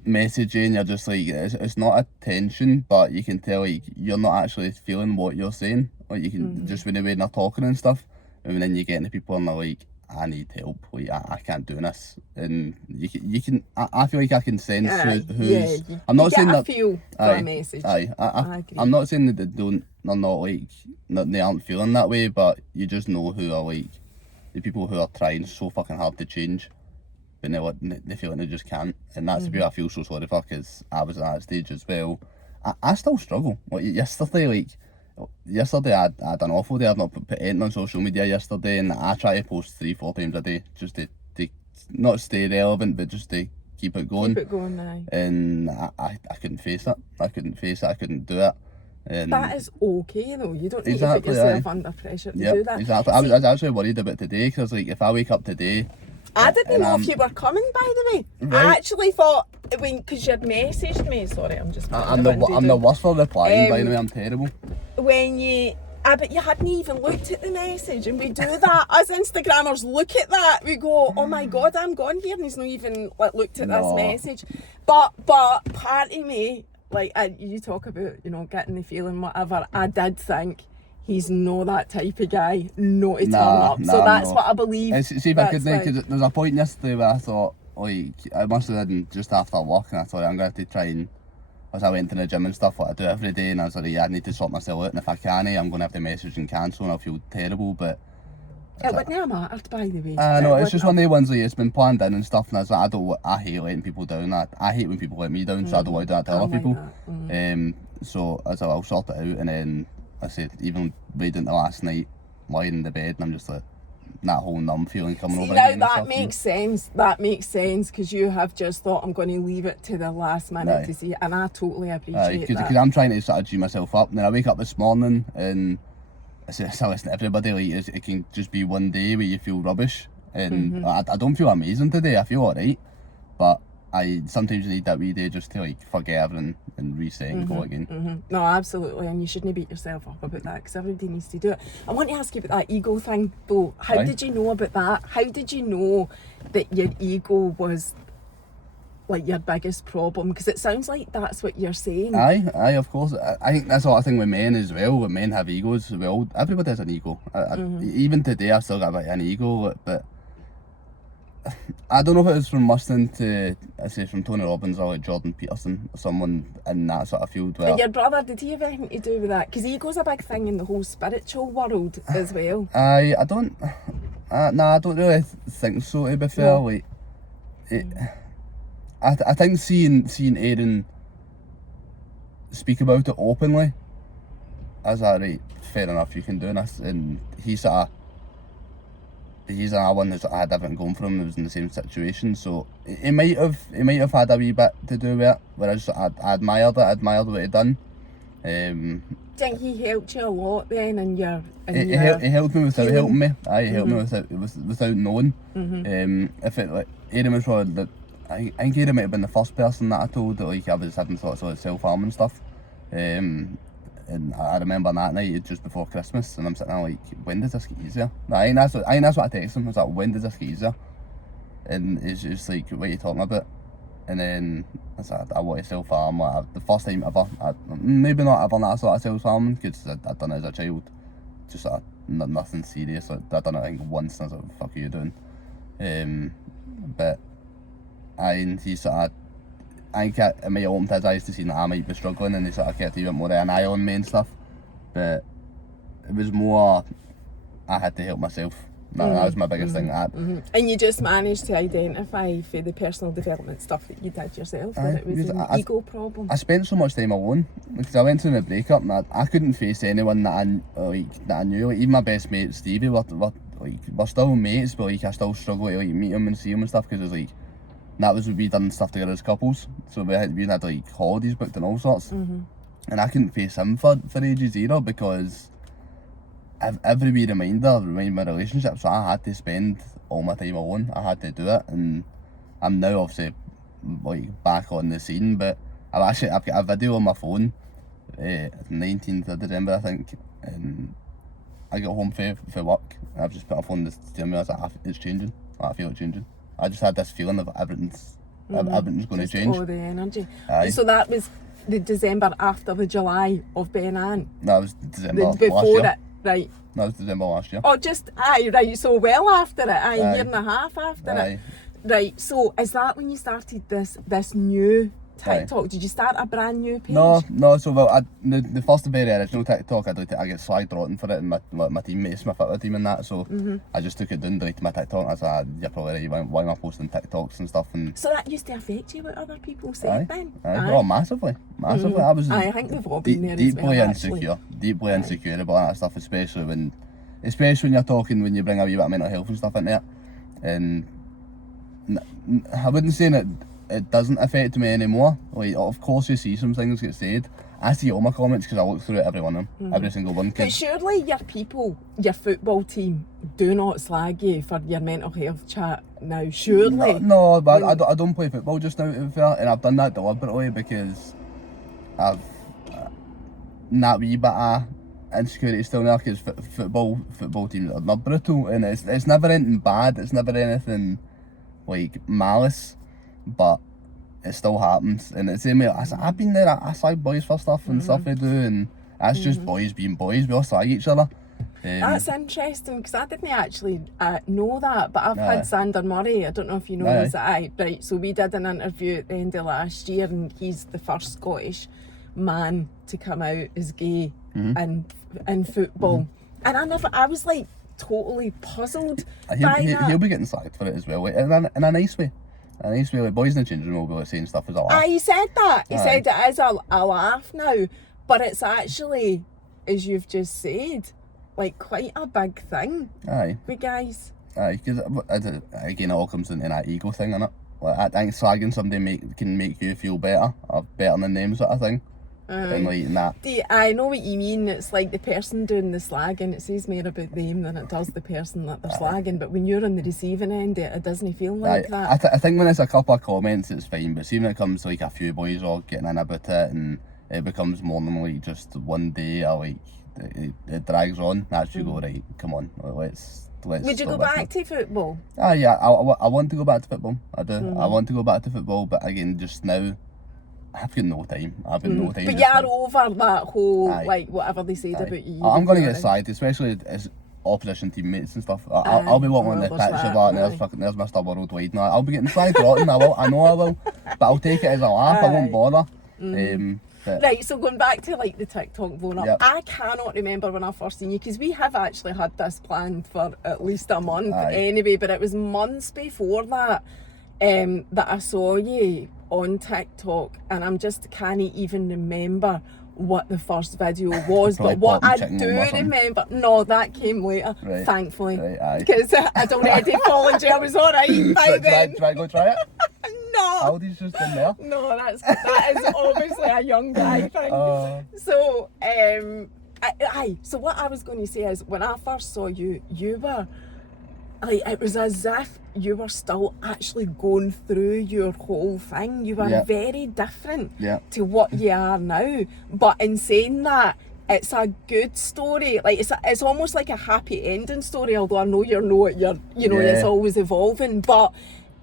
message you and you're just like, it's not a tension, but you can tell like you're not actually feeling what you're saying. Like, you can just when they're talking and stuff, and then you get the people and they're like, I need help, like I can't do this, and you can I feel like I can sense who's I'm not saying that feel for a message. I agree. I'm not saying that they're not like they aren't feeling that way, but you just know who are like the people who are trying so fucking hard to change, but they feel like they just can't, and that's the people I feel so sorry for, because I was at that stage as well. I still struggle. Like yesterday I had an awful day. I've not put anything on social media yesterday, and I try to post 3-4 times a day just to not stay relevant, but just to keep it going. Keep it going, aye. And I couldn't face it. I couldn't do it. And that is okay though. You don't need to put yourself under pressure to do that. Exactly. I was actually worried about today, because like if I wake up today, I didn't know if you were coming, by the way. Right. I actually thought, because you'd messaged me, sorry, I'm just... I'm the worst for replying, by the way, I'm terrible. When you... but you hadn't even looked at the message, and we do that. As Instagrammers, look at that. We go, oh my God, I'm gone here, and he's not even looked at this message. But part of me, like, you talk about, getting the feeling, whatever, I did think, he's not that type of guy, not to turn up. So that's what I believe. See if I could, because there's a point yesterday where I thought, like, I must have done just after work, and I thought I'm going to have to try and, as I went to the gym and stuff, what I do every day, and I was like, I need to sort myself out, and if I can't, I'm going to have to message and cancel, and I'll feel terrible, but... It wouldn't have mattered, by the way. No, it's just one of the ones, like, it's been planned in and stuff, and I was like, I hate letting people down. I hate when people let me down, so I don't want to do that to other people. So I was like, I'll sort it out, and then I said, even right into last night, lying in the bed, and I'm just like, that whole numb feeling coming See, over now again. that makes sense. That makes sense because you have just thought I'm going to leave it to the last minute Aye. to see it, and I totally appreciate that. Because I'm trying to sort of G myself up, and then I wake up this morning and I listen to everybody, like it can just be one day where you feel rubbish, and I don't feel amazing today. I feel alright, but sometimes you need that wee day just to like forget everything and reset and go again. No, absolutely, and you shouldn't beat yourself up about that because everybody needs to do it. I want to ask you about that ego thing though. How did you know about that? How did you know that your ego was like your biggest problem? Because it sounds like that's what you're saying. Aye, of course. I think that's a lot of thing with men as well. When men have egos, well, everybody has an ego. Even today, I've still got a bit of an ego, but I don't know if it was from listening to, I say, from Tony Robbins or like Jordan Peterson or someone in that sort of field. Where And your brother, did he have anything to do with that? Because ego's a big thing in the whole spiritual world as well. I don't really think so. To be fair, like, I think seeing Aaron speak about it openly, as right, fair enough, you can do this, and he's another one that had everything going for him, that was in the same situation, so he might have had a wee bit to do with it, whereas I admired what he'd done. Do you think he helped you a lot then in your... He helped me without helping me. Aye, he helped me without knowing. If it, like, Aaron was probably I think Aaron might have been the first person that I told that like I was having thoughts of like self-harm and stuff. And I remember that night just before Christmas, and I'm sitting there like, when does this get easier? I think that's what I texted him. I was like, when does this get easier? And it's just like, what are you talking about? And then I was like, I want to self-harm. Like, the first time ever, maybe not ever that sort of self-harming, because I'd done it as a child. Just sort of nothing serious. I'd done it I think once, and I was like, what the fuck are you doing? But and he sort of, I think it might have opened his eyes to see that I might be struggling, and he sort of kept a bit more of an eye on me and stuff. But it was more, I had to help myself. That was my biggest thing. And you just managed to identify for the personal development stuff that you did yourself, that it was an ego problem. I spent so much time alone because I went through a breakup, and I couldn't face anyone that I knew. Like, even my best mate Stevie, we're still mates, but like I still struggle to like meet him and see him and stuff, because it's like, that was, we done stuff together as couples, so we had like holidays booked and all sorts, and I couldn't face him for ages either, because every wee reminder reminded my relationship, so I had to spend all my time alone. I had to do it, and I'm now obviously like back on the scene, but I've got a video on my phone, 19th of December I think, and I got home for work, and I've just put a phone to tell me it's changing. I feel it changing. I just had this feeling of everything's going to change. All the energy. Aye. So that was the December after the July of Ben Ann. That was December last before year. it, right? That was December last year. Oh, right. So well after it, a year and a half after it, right? So is that when you started this new TikTok? Did you start a brand new page? No. So the first very original TikTok, I get slagged rotten for it, and my teammates, my football team, and that. So I just took it down, deleted my TikTok. I was like, you're probably right. Why am I posting TikToks and stuff? And so that used to affect you what other people said then? Oh, massively. I was. I think they've all been there as well, deeply insecure about that stuff, especially when you're talking, when you bring a wee bit of mental health and stuff into it. And I wouldn't say that it doesn't affect me anymore. Like, of course you see some things get said. I see all my comments because I look through every one of them, every single one. But surely your football team, do not slag you for your mental health chat now, surely? No, but I don't play football just now, to be fair, and I've done that deliberately because I've that wee bit of insecurity still there, because football teams are brutal, and it's never anything bad, it's never anything like malice, but it still happens. And it's the same way, I've been there, I slag boys for stuff and stuff they do, and that's just boys being boys, we all slag each other. That's interesting, because I didn't actually know that, but I've had Sander Murray, I don't know if you know this, right, so we did an interview at the end of last year, and he's the first Scottish man to come out as gay in football, and I was like totally puzzled by that. He'll be getting slagged for it as well, like, in a nice way. Like, boys in the changing room will be like saying stuff as a laugh. He said that. He said it is a laugh now, but it's actually, as you've just said, like quite a big thing Aye. with guys. Aye, because again, it all comes into that ego thing, innit? Like, I think slagging somebody can make you feel better, or better than them, sort of thing. And like that. I know what you mean. It's like the person doing the slagging, it says more about them than it does the person that they're slagging. But when you're on the receiving end, it doesn't feel like that. I think when it's a couple of comments, it's fine. But see, when it comes to like a few boys all getting in about it, and it becomes more than like just one day, or like it drags on. That's you go, right, come on, let's. Would you go back to football? Yeah, I want to go back to football. I do. I want to go back to football, but again, just now, I've got no time. I've got no time. But you're over that whole, like, whatever they said about you. I'm going to get slagged, especially as opposition teammates and stuff. I'll be walking on the pitch of that, and there's Mr. Worldwide. No, I'll be getting slagged rotten. I know I will. But I'll take it as a laugh. I won't bother. Right, so going back to like the TikTok blowing up, I cannot remember when I first seen you, because we have actually had this planned for at least a month anyway, but it was months before that that I saw you on TikTok, and I'm just can't even remember what the first video was, but what I do remember, no, that came later, thankfully, because I'd already fallen I was alright by then. Try to try it? No. Aldi's just in there. No, that is obviously a young guy thing. So, so what I was going to say is, when I first saw you, you were, like, it was as if you were still actually going through your whole thing. You were very different to what you are now. But in saying that, it's a good story. Like, it's almost like a happy ending story, although I know it's always evolving. But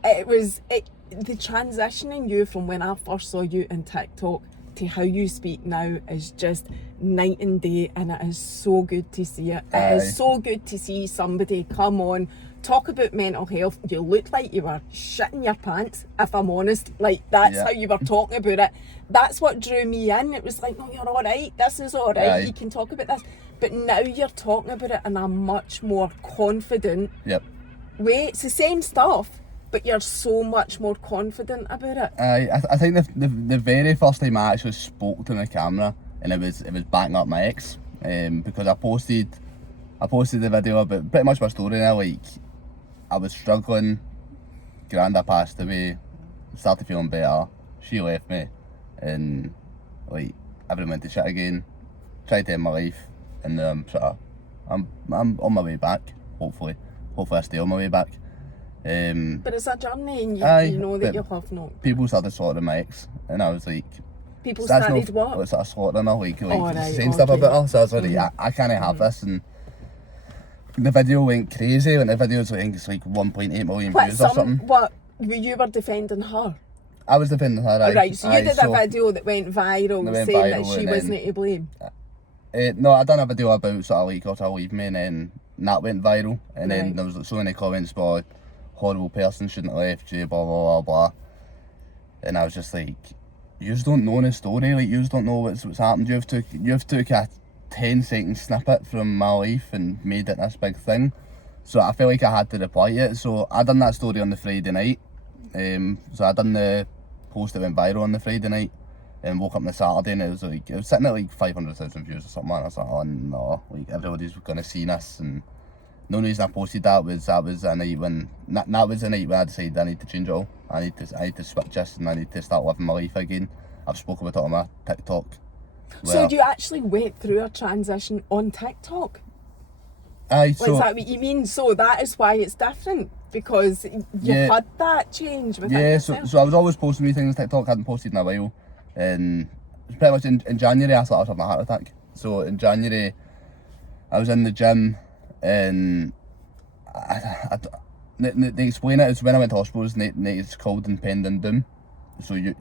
the transitioning you from when I first saw you in TikTok to how you speak now is just night and day, and it is so good to see it. It is so good to see somebody come on, talk about mental health. You looked like you were shitting your pants, if I'm honest. Like, that's how you were talking about it. That's what drew me in. It was like, no, you're alright, this is alright, you can talk about this. But now you're talking about it in a much more confident way. It's the same stuff, but you're so much more confident about it. I think the very first time I actually spoke to the camera, and it was backing up my ex, because I posted the video about pretty much my story now. Like, I was struggling, Granda passed away, started feeling better, she left me, and like everything went to shit again. Tried to end my life, and now I'm on my way back. Hopefully I stay on my way back. But it's a journey, and you know that you'll have no. People started slaughtering my ex, and I was like, people started what? Well, started slaughtering her, saying stuff about her. So I was like, I can't have this. And the video went crazy. And the video's like, I think it's like 1.8 million views or something. What? You were defending her? I was defending her. Right, so you did a video that went viral saying that she wasn't to blame. No, I done a video about sort of like got to leave me, and then that went viral. And then there was like so many comments about horrible person, shouldn't have left you, blah blah blah blah. And I was just like, you just don't know the story, like you just don't know what's happened. You've took a 10-second snippet from my life and made it this big thing. So I felt like I had to reply to it. So I done that story on the Friday night. So I done the post that went viral on the Friday night, and woke up on the Saturday, and it was sitting at like 500,000 views or something. And I was like, oh no, like everybody's gonna see this. And the only reason I posted that was a night when that was the night when I decided I need to change it all. I need to switch this, and I need to start living my life again. I've spoken about it on my TikTok. So you actually went through a transition on TikTok? Aye, so is that what you mean? So that is why it's different, because you had that change within yourself. So I was always posting me things on TikTok. I hadn't posted in a while, and pretty much in January I thought I was having a heart attack. So in January I was in the gym, and they explain it as when I went to hospital, it's called impending doom. So you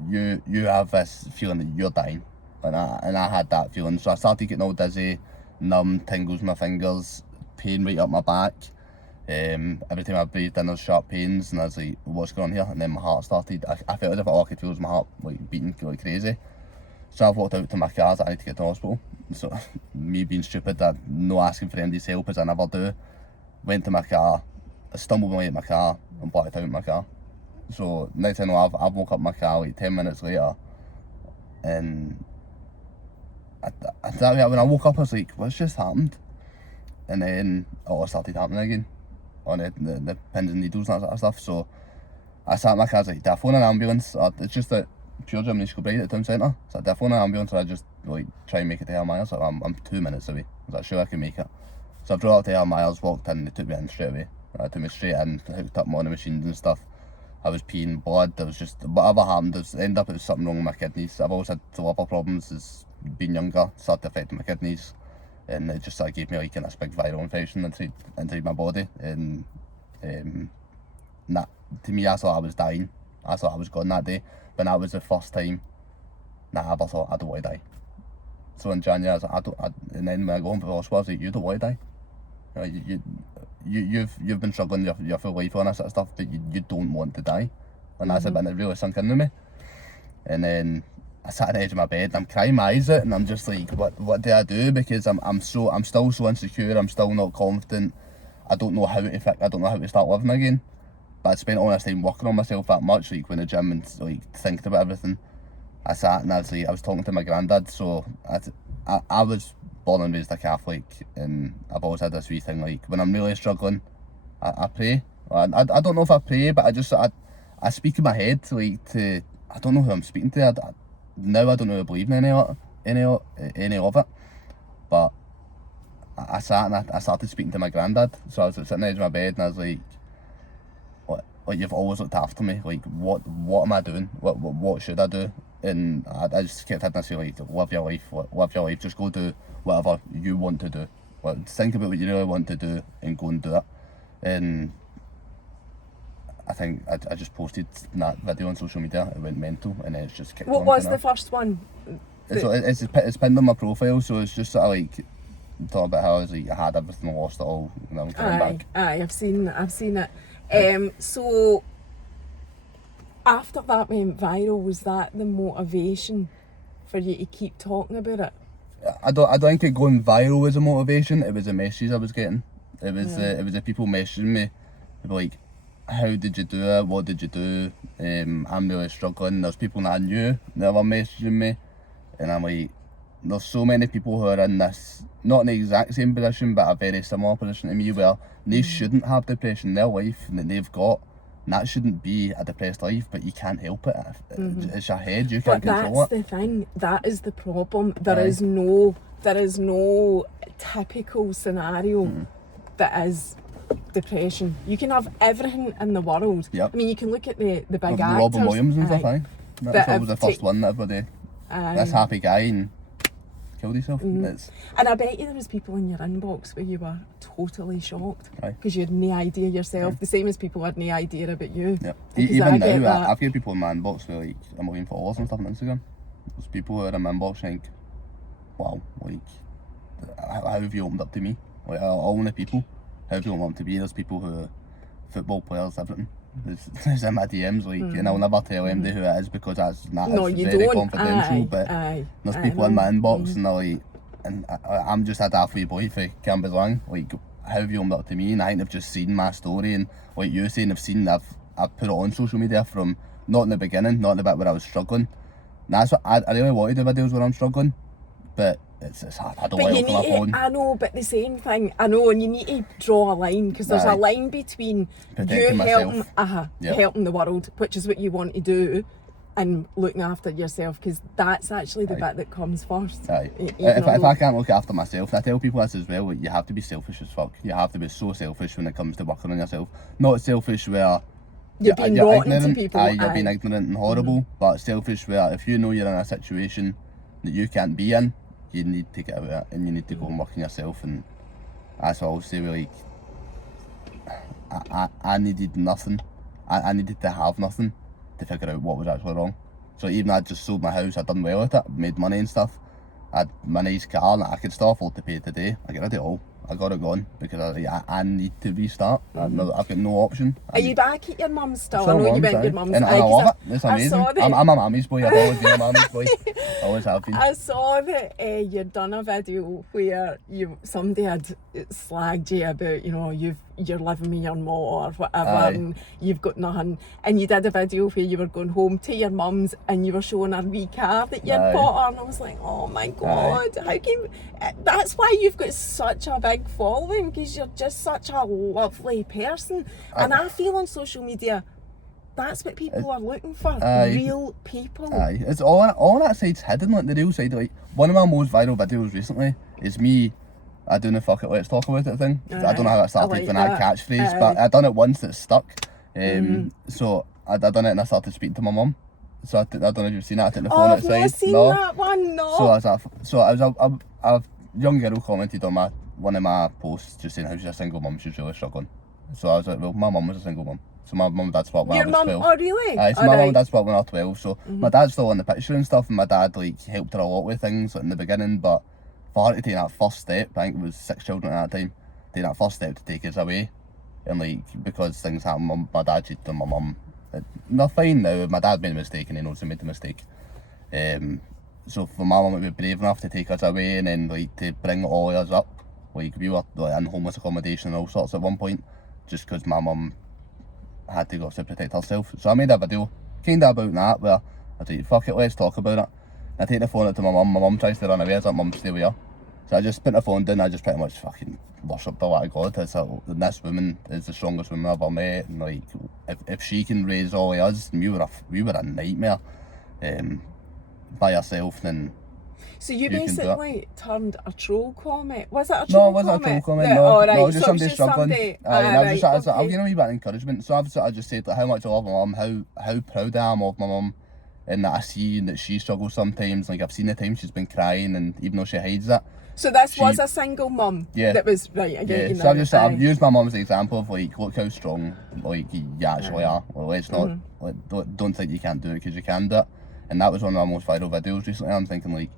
have this feeling that you're dying, and I had that feeling. So I started getting all dizzy, numb, tingles in my fingers, pain right up my back. Every time I breathed in, there's sharp pains, and I was like, what's going on here? And then my heart started, I felt as if all I could feel was my heart like beating like crazy. So I walked out to my car, I need to get to the hospital. So me being stupid, no asking for anybody's help, as I never do, went to my car, I stumbled my way to my car and blacked out in my car. So next thing I know, I've woke up in my car like 10 minutes later, and when I woke up I was like, what's just happened? and then it all started happening again on the pins and needles and that sort of stuff. So I sat in my car, I was like, do I phone an ambulance? Or it's just that pure gymnasium right at the town centre. So do I phone an ambulance, or I just like try and make it to Myers? So I'm 2 minutes away. I was like, sure I can make it. So I drove up to Myers, walked in, they took me in straight away. They took me straight in, hooked up me on the machines and stuff. I was peeing blood, there was just, whatever happened, it was something wrong with my kidneys. I've always had liver problems as being younger, started affecting my kidneys, and it just gave me like this big viral infection inside my body, and that, to me, I thought I was dying. I thought I was gone that day, but that was the first time that I ever thought I don't want to die. So in January, I was like, and then when I go home from the hospital, I was like, you don't want to die. You've been struggling your full life on this sort of stuff, but you don't want to die. And that's a bit that really sunk into me. And then I sat at the edge of my bed and I'm crying my eyes out, and I'm just like, what do I do? Because I'm still so insecure, I'm still not confident. I don't know how to start living again. But I'd spent all this time working on myself that much, like when the gym and like thinking about everything. I sat and I was talking to my granddad. So I was born and raised a Catholic, and I've always had this wee thing, like when I'm really struggling, I pray. I don't know if I pray, but I speak in my head to I don't know who I'm speaking to. Now I don't really believe in any of it. But I sat and I started speaking to my granddad. So I was sitting on the edge of my bed and I was like, like you've always looked after me. Like what am I doing? What should I do? And I just kept having to say, like, live your life. Just go do whatever you want to do. Think about what you really want to do and go and do it. And I think I just posted that video on social media. It went mental, and then it's just kicked on. What was the first one? It's pinned on my profile, so it's just sort of like talk about how I had everything, lost it all, and I'm coming back. Aye, I've seen it. So after that went viral, was that the motivation for you to keep talking about it? I don't think it going viral was a motivation. It was the messages I was getting. It was the people messaging me, like, how did you do it? What did you do? I'm really struggling. There's people that I knew that were messaging me, and I'm like, there's so many people who are in this, not in the exact same position, but a very similar position to me, where they shouldn't have depression. Their life that they've got, and that shouldn't be a depressed life, but you can't help it. It's your head, you can't control it. But that's the thing, that is the problem. There is no typical scenario that is depression. You can have everything in the world. Yep. I mean, you can look at the big actors. Robin Williams and stuff, That's always the first one that everybody, this happy guy and killed himself. And I bet you there was people in your inbox where you were totally shocked because you had no idea yourself, the same as people had no idea about you. Yep. Even now, I've got people in my inbox with like 1 million followers and stuff on Instagram. There's people who are in my inbox think, wow, like, how have you opened up to me? Like, all the people, how have you opened up to me? There's people who are football players, everything. It's in my DMs, like, and I'll never tell anybody who it is because that's very confidential. But there's people in my inbox and they're like, and I'm just a daft wee boy for Cambuslang. Like, how have you opened up to me? And I think they've just seen my story, and like you saying, I've put it on social media from not in the beginning, not in the bit where I was struggling. And that's what I really want to do videos where I'm struggling, but it's hard. I don't want to open my phone. I know, but the same thing, I know, and you need to draw a line, because there's a line between protecting you helping the world, which is what you want to do, and looking after yourself, because that's actually the bit that comes first. If I can't look after myself, I tell people this as well, like, you have to be selfish as fuck. You have to be so selfish when it comes to working on yourself. Not selfish where you're ignorant to people. You're being ignorant and horrible, but selfish where if you know you're in a situation that you can't be in, you need to get out of it and you need to go and work on yourself. And that's what I always say, like, I needed nothing. I needed to have nothing to figure out what was actually wrong. So even I just sold my house, I'd done well with it, made money and stuff. I had my nice car that I could still afford to pay today. I get rid of it all. I got it gone because I need to restart. I've got no option. Are you back at your mum's still? I know you went to your mum's. And I love it. It's amazing. I'm a mammy's boy. I've always been a mammy's boy. Always have been. I saw that you'd done a video where somebody had slagged you about, you know, you're living with your mum or whatever, and you've got nothing. And you did a video where you were going home to your mum's and you were showing her wee car that you'd bought her, and I was like, oh my God, how can... That's why you've got such a big big following because you're just such a lovely person. And I feel on social media, that's what people are looking for. Real people. Aye, it's all that side's hidden, like the real side. Like one of my most viral videos recently is me. I doing the fuck it, let's talk about it thing. I don't know how that started like when I had a catchphrase, but I done it once. It stuck. So I done it and I started speaking to my mum. So I don't know if you've seen that. I took the phone outside. I've not seen that one. No. So I was a young girl commented on one of my posts just saying how she's a single mum. She's really struggling. So I was like, well, my mum was a single mum. So my mum and dad split when I was 12. Oh, really? Aye, so my mum and dad split when I was 12. So my dad's still in the picture and stuff, and my dad like helped her a lot with things like, in the beginning. But for her to take that first step, I think it was 6 children at that time, take that first step to take us away, and like because things happened, my dad cheated on my mum. They're fine now. My dad made a mistake, and he knows he made the mistake. So for my mum to be brave enough to take us away, and then like to bring all of us up, like we were like in homeless accommodation and all sorts at one point, just because my mum had to go to protect herself. So I made a video kind of about that where I was like, fuck it, let's talk about it. I take the phone out to my mum tries to run away, I was like, mum, stay with her. So I just put the phone down, I just pretty much fucking worshipped the lot of God. It's like, this woman is the strongest woman I've ever met, and like, if she can raise all of us, and we were a nightmare by herself, then so you basically turned a troll comment. Was it a troll comment? No, it wasn't a troll comment, no. No, it was just somebody struggling. I'll give them a wee bit of encouragement. So I've sort of just said like, how much I love my mum, how proud I am of my mum, and that I see that she struggles sometimes. Like I've seen the times she's been crying, and even though she hides it. So this was a single mum. Yeah. That was right. Again, yeah. So I've used my mum as an example of like, look how strong like you actually are. Well, let's not like, don't think you can't do it because you can do it. And that was one of my most viral videos recently. I'm thinking like,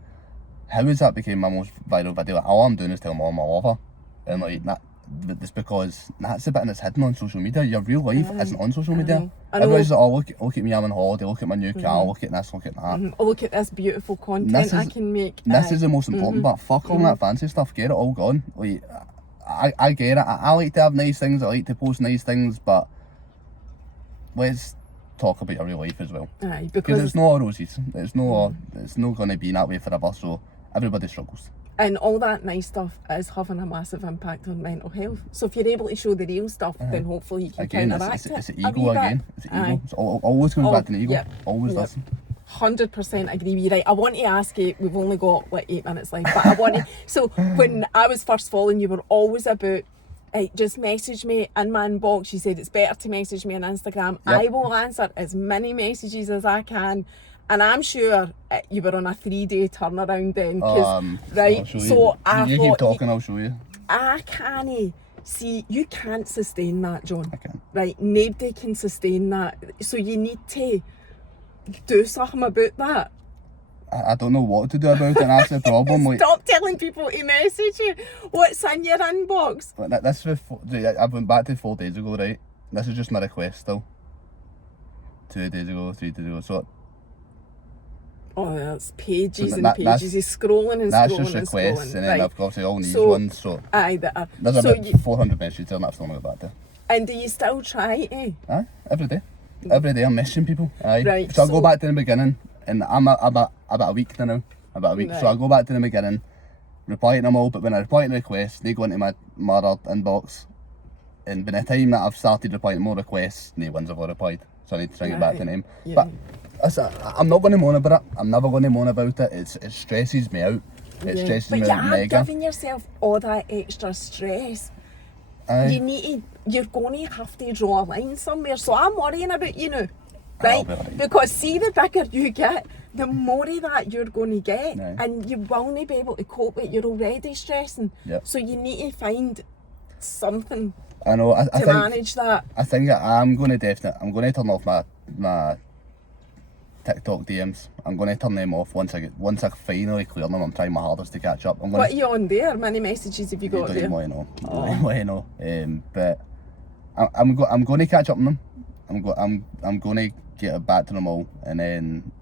how has that became my most viral video? Like, all I'm doing is telling my mum I love her, and like that. It's because that's the bit that's hidden on social media. Your real life isn't on social media. Everybody's like, oh, look at me, I'm on holiday, look at my new car, look at this, look at that. Oh, look at this beautiful content I can make. This is the most important part. Fuck all that fancy stuff, get it all gone. Like, I get it. I like to have nice things, I like to post nice things, but let's talk about your real life as well. Aye, because it's not all roses. It's not going to be that way forever, so everybody struggles. And all that nice stuff is having a massive impact on mental health. So if you're able to show the real stuff, then hopefully you can counteract it. It's the ego again. It's the ego. It always comes back to the ego. Yep. Always does. 100% agree with you. Right, I want to ask you, we've only got like 8 minutes left, but I want to, so when I was first following you, were always about, just message me in my inbox. You said it's better to message me on Instagram. Yep. I will answer as many messages as I can. And I'm sure you were on a 3-day turnaround then, right? So I thought, keep talking, I'll show you. I can't see, you can't sustain that, John. I can. Right, nobody can sustain that. So you need to do something about that. I don't know what to do about it, and that's the problem. Stop telling people to message you. What's in your inbox? This was, I went back to 4 days ago, right? This is just my request still. 2 days ago, 3 days ago, so. Oh, that's pages and pages. He's scrolling and that's scrolling just requests, and then right. I've got all these ones. So aye, there's about 400 messages there, and I've still not got back to. And do you still try to? Aye, every day. Every day I'm messaging people. Aye. Right. So I go back to the beginning, and I'm about a week now. About a week. Right. So I go back to the beginning, reply to them all. But when I reply to requests, they go into my mother inbox, and by the time that I've started replying to more requests, no ones have replied. So I need to try and get back to them. Yeah. But I'm not going to moan about it. I'm never going to moan about it. It stresses me out. It stresses me out mega. But you're giving yourself all that extra stress. You're going to have to draw a line somewhere. So I'm worrying about you now, right? Because see, the bigger you get, the more of that you're going to get, and you will not be able to cope with it. You're already stressing. Yep. So you need to find something. I know. I think, manage that. I think I'm going to turn off my TikTok DMs. I'm going to turn them off once I finally clear them. I'm trying my hardest to catch up. What are you on there? How many messages have you got there? You don't even know. But I'm going to catch up on them. I'm going to get it back to them all, and then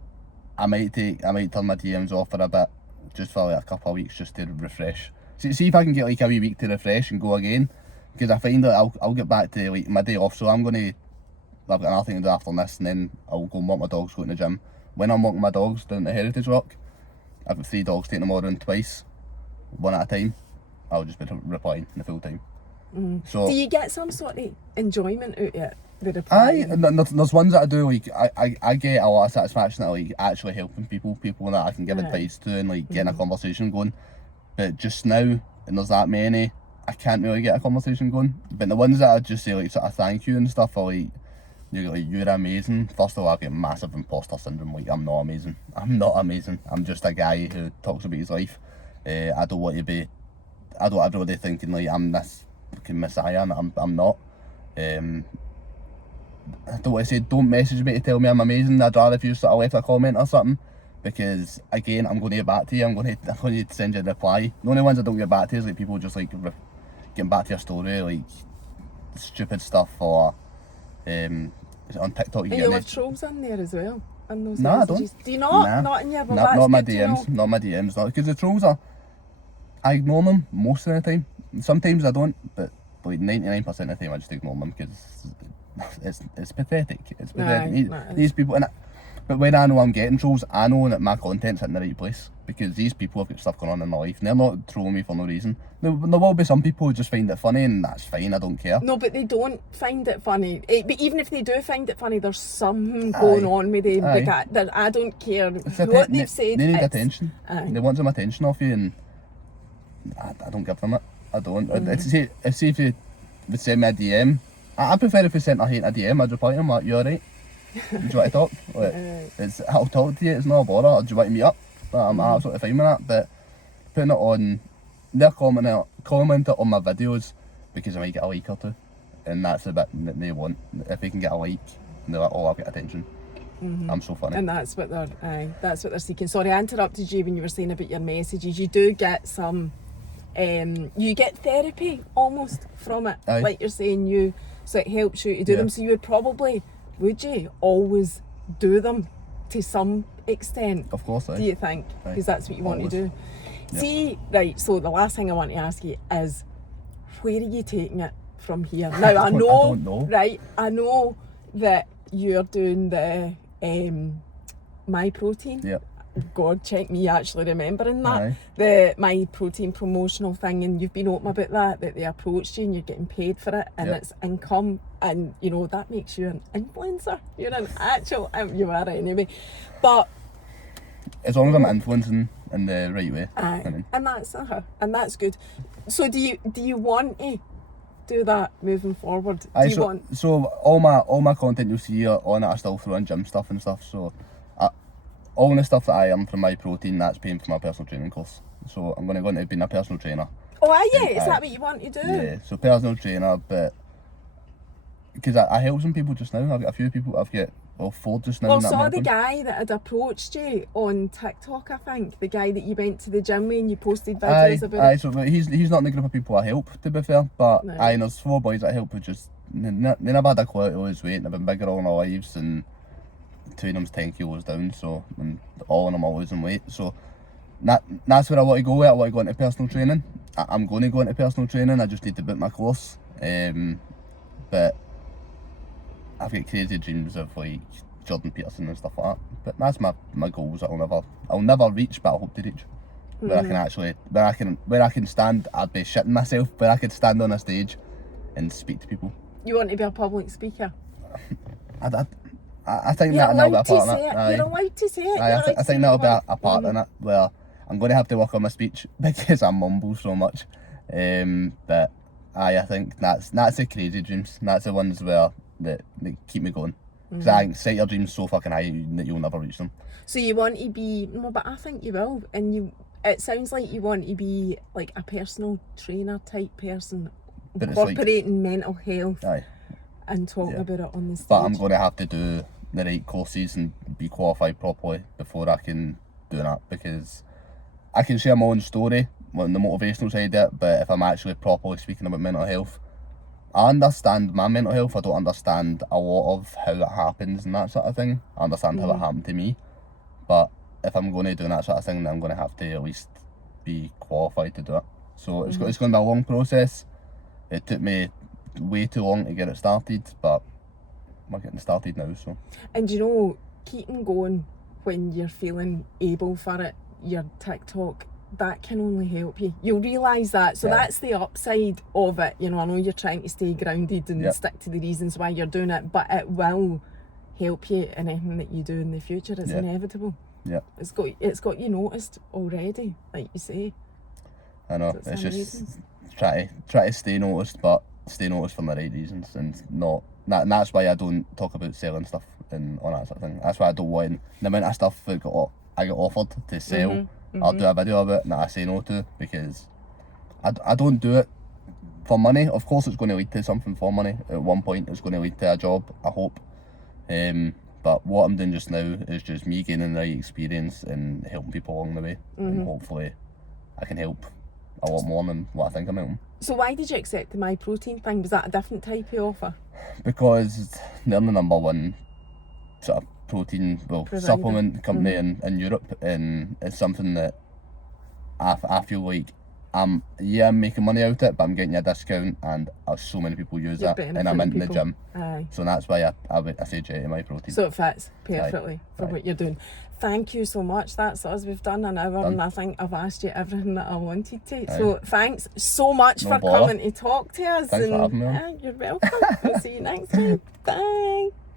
I might turn my DMs off for a bit, just for like a couple of weeks, just to refresh. See if I can get like a wee week to refresh and go again. Because I find that I'll get back to like my day off, so I've got nothing to do after this, and then I'll go and walk my dogs, go to the gym. When I'm walking my dogs down to Heritage Rock, I've got 3 dogs, taking them all around twice, one at a time. I'll just be replying the full time. So do you get some sort of enjoyment out of it? The replying? There's ones that I do, like I get a lot of satisfaction at like actually helping people that I can give advice to and like getting a conversation going. But just now, and there's that many, I can't really get a conversation going. But the ones that I just say like sort of thank you and stuff, are like, you're amazing. First of all, I get massive imposter syndrome. Like, I'm not amazing. I'm just a guy who talks about his life. I don't everybody thinking like I'm this fucking messiah, and I'm not. I don't want to say don't message me to tell me I'm amazing. I'd rather if you sort of left a comment or something, because again, I'm going to get back to you. I'm going to send you a reply. The only ones I don't get back to is like people just like getting back to your story, like stupid stuff, or on TikTok. And you'll have trolls in there as well. In those no, messages. I don't. Do you not? Nah. Not in your. Well, not my DMs. Not my DMs. Not because the trolls are. I ignore them most of the time. Sometimes I don't, but like 99% of the time I just ignore them because it's pathetic. It's pathetic. These people, but when I know I'm getting trolls, I know that my content's in the right place, because these people have got stuff going on in their life and they're not trolling me for no reason. There will be some people who just find it funny, and that's fine, I don't care. No, but they don't find it funny. But even if they do find it funny, there's something going on with them. I don't care what they've said. They need attention. They want some attention off you, and I don't give them it. I don't. If they would send me a DM, I prefer if they sent a DM, I'd reply to them like, you alright? Do you want to talk? Like, I'll talk to you, it's not a bother. Or do you want to meet up? I'm absolutely fine with that. But putting it on, they're commenting on my videos because I might get a like or two, and that's the bit that they want. If they can get a like, they're like, oh, I'll get attention. I'm so funny. And that's what they're seeking. Sorry, I interrupted you when you were saying about your messages. You do get some, you get therapy almost from it. Like you're saying, so it helps you to do them. So you would you always do them to some extent? Of course, do you think? Because that's what you want to do. Yep. See, right, so the last thing I want to ask you is, where are you taking it from here? Now, I don't know. Right, I know that you're doing the My Protein. Yep. God, check me actually remembering that. The My Protein promotional thing, and you've been open about that they approached you and you're getting paid for it, and it's income, and that makes you an influencer. You're an actual, you are anyway. But as long as I'm influencing in the right way. And that's good. So do you want to do that moving forward? So all my content you'll see on it, I still throw in gym stuff and stuff. So all the stuff that I earn from My Protein, that's paying for my personal training course. So I'm going to go into being a personal trainer. Oh, are you? Is that what you want to do? Yeah, so personal trainer, but because I help some people just now. I've got a few people. I've got 4 just now. Well, saw the guy that had approached you on TikTok, I think. The guy that you went to the gym with and you posted videos about it. So he's not in the group of people I help, to be fair. But there's 4 boys that I help who just, they never had a clue to lose weight, and they've been bigger all their lives, and 2 of them's 10 kilos down, so, and all of them are losing weight. So that's where I want to go with. I want to go into personal training. I'm going to go into personal training. I just need to book my course. But I've got crazy dreams of like Jordan Peterson and stuff like that. But that's my goals that I'll never reach, but I hope to reach. Where I can actually, where I can stand. I'd be shitting myself, but I could stand on a stage and speak to people. You want to be a public speaker? I think that'll be a part in it. You're allowed to say it. I think that'll be a part in it, where I'm going to have to work on my speech because I mumble so much. But I think that's the crazy dreams. That's the ones where that keep me going. Because I think set your dreams so fucking high that you'll never reach them. So you want to be, no, but I think you will. And it sounds like you want to be like a personal trainer type person, incorporating mental health and talking about it on the stage. But I'm going to have to do the right courses and be qualified properly before I can do that, because I can share my own story on the motivational side of it, but if I'm actually properly speaking about mental health, I understand my mental health. I don't understand a lot of how it happens and that sort of thing. I understand how it happened to me, but if I'm going to do that sort of thing, then I'm going to have to at least be qualified to do it. So it's going to be a long process. It took me way too long to get it started, but we're getting started now. So, and keeping going when you're feeling able for it, your TikTok that can only help you. You'll realise that. So that's the upside of it. You know, I know you're trying to stay grounded and stick to the reasons why you're doing it, but it will help you in anything that you do in the future. It's inevitable. Yeah. It's got you noticed already, like you say. I know. So it's amazing. just try to stay noticed, but stay noticed for the right reasons, and not and that's why I don't talk about selling stuff and all that sort of thing. That's why I don't want the amount of stuff that I get offered to sell. I'll do a video of it and I say no to, because I don't do it for money. Of course it's going to lead to something for money. At one point it's going to lead to a job, I hope. But what I'm doing just now is just me gaining the right experience and helping people along the way. And hopefully I can help a lot more than what I think I'm helping. So why did you accept the My Protein thing? Was that a different type of offer? Because they're the number one sort of protein, supplement company in Europe, and it's something that I feel like I'm making money out of it, but I'm getting a discount, and so many people use it, and I'm in the gym. So that's why I said yeah to My Protein. So it fits perfectly for what you're doing. Thank you so much. That's us. We've done an hour and I think I've asked you everything that I wanted to. So thanks so much for coming to talk to us. Thanks for having me on. You're welcome. We'll see you next time. Bye.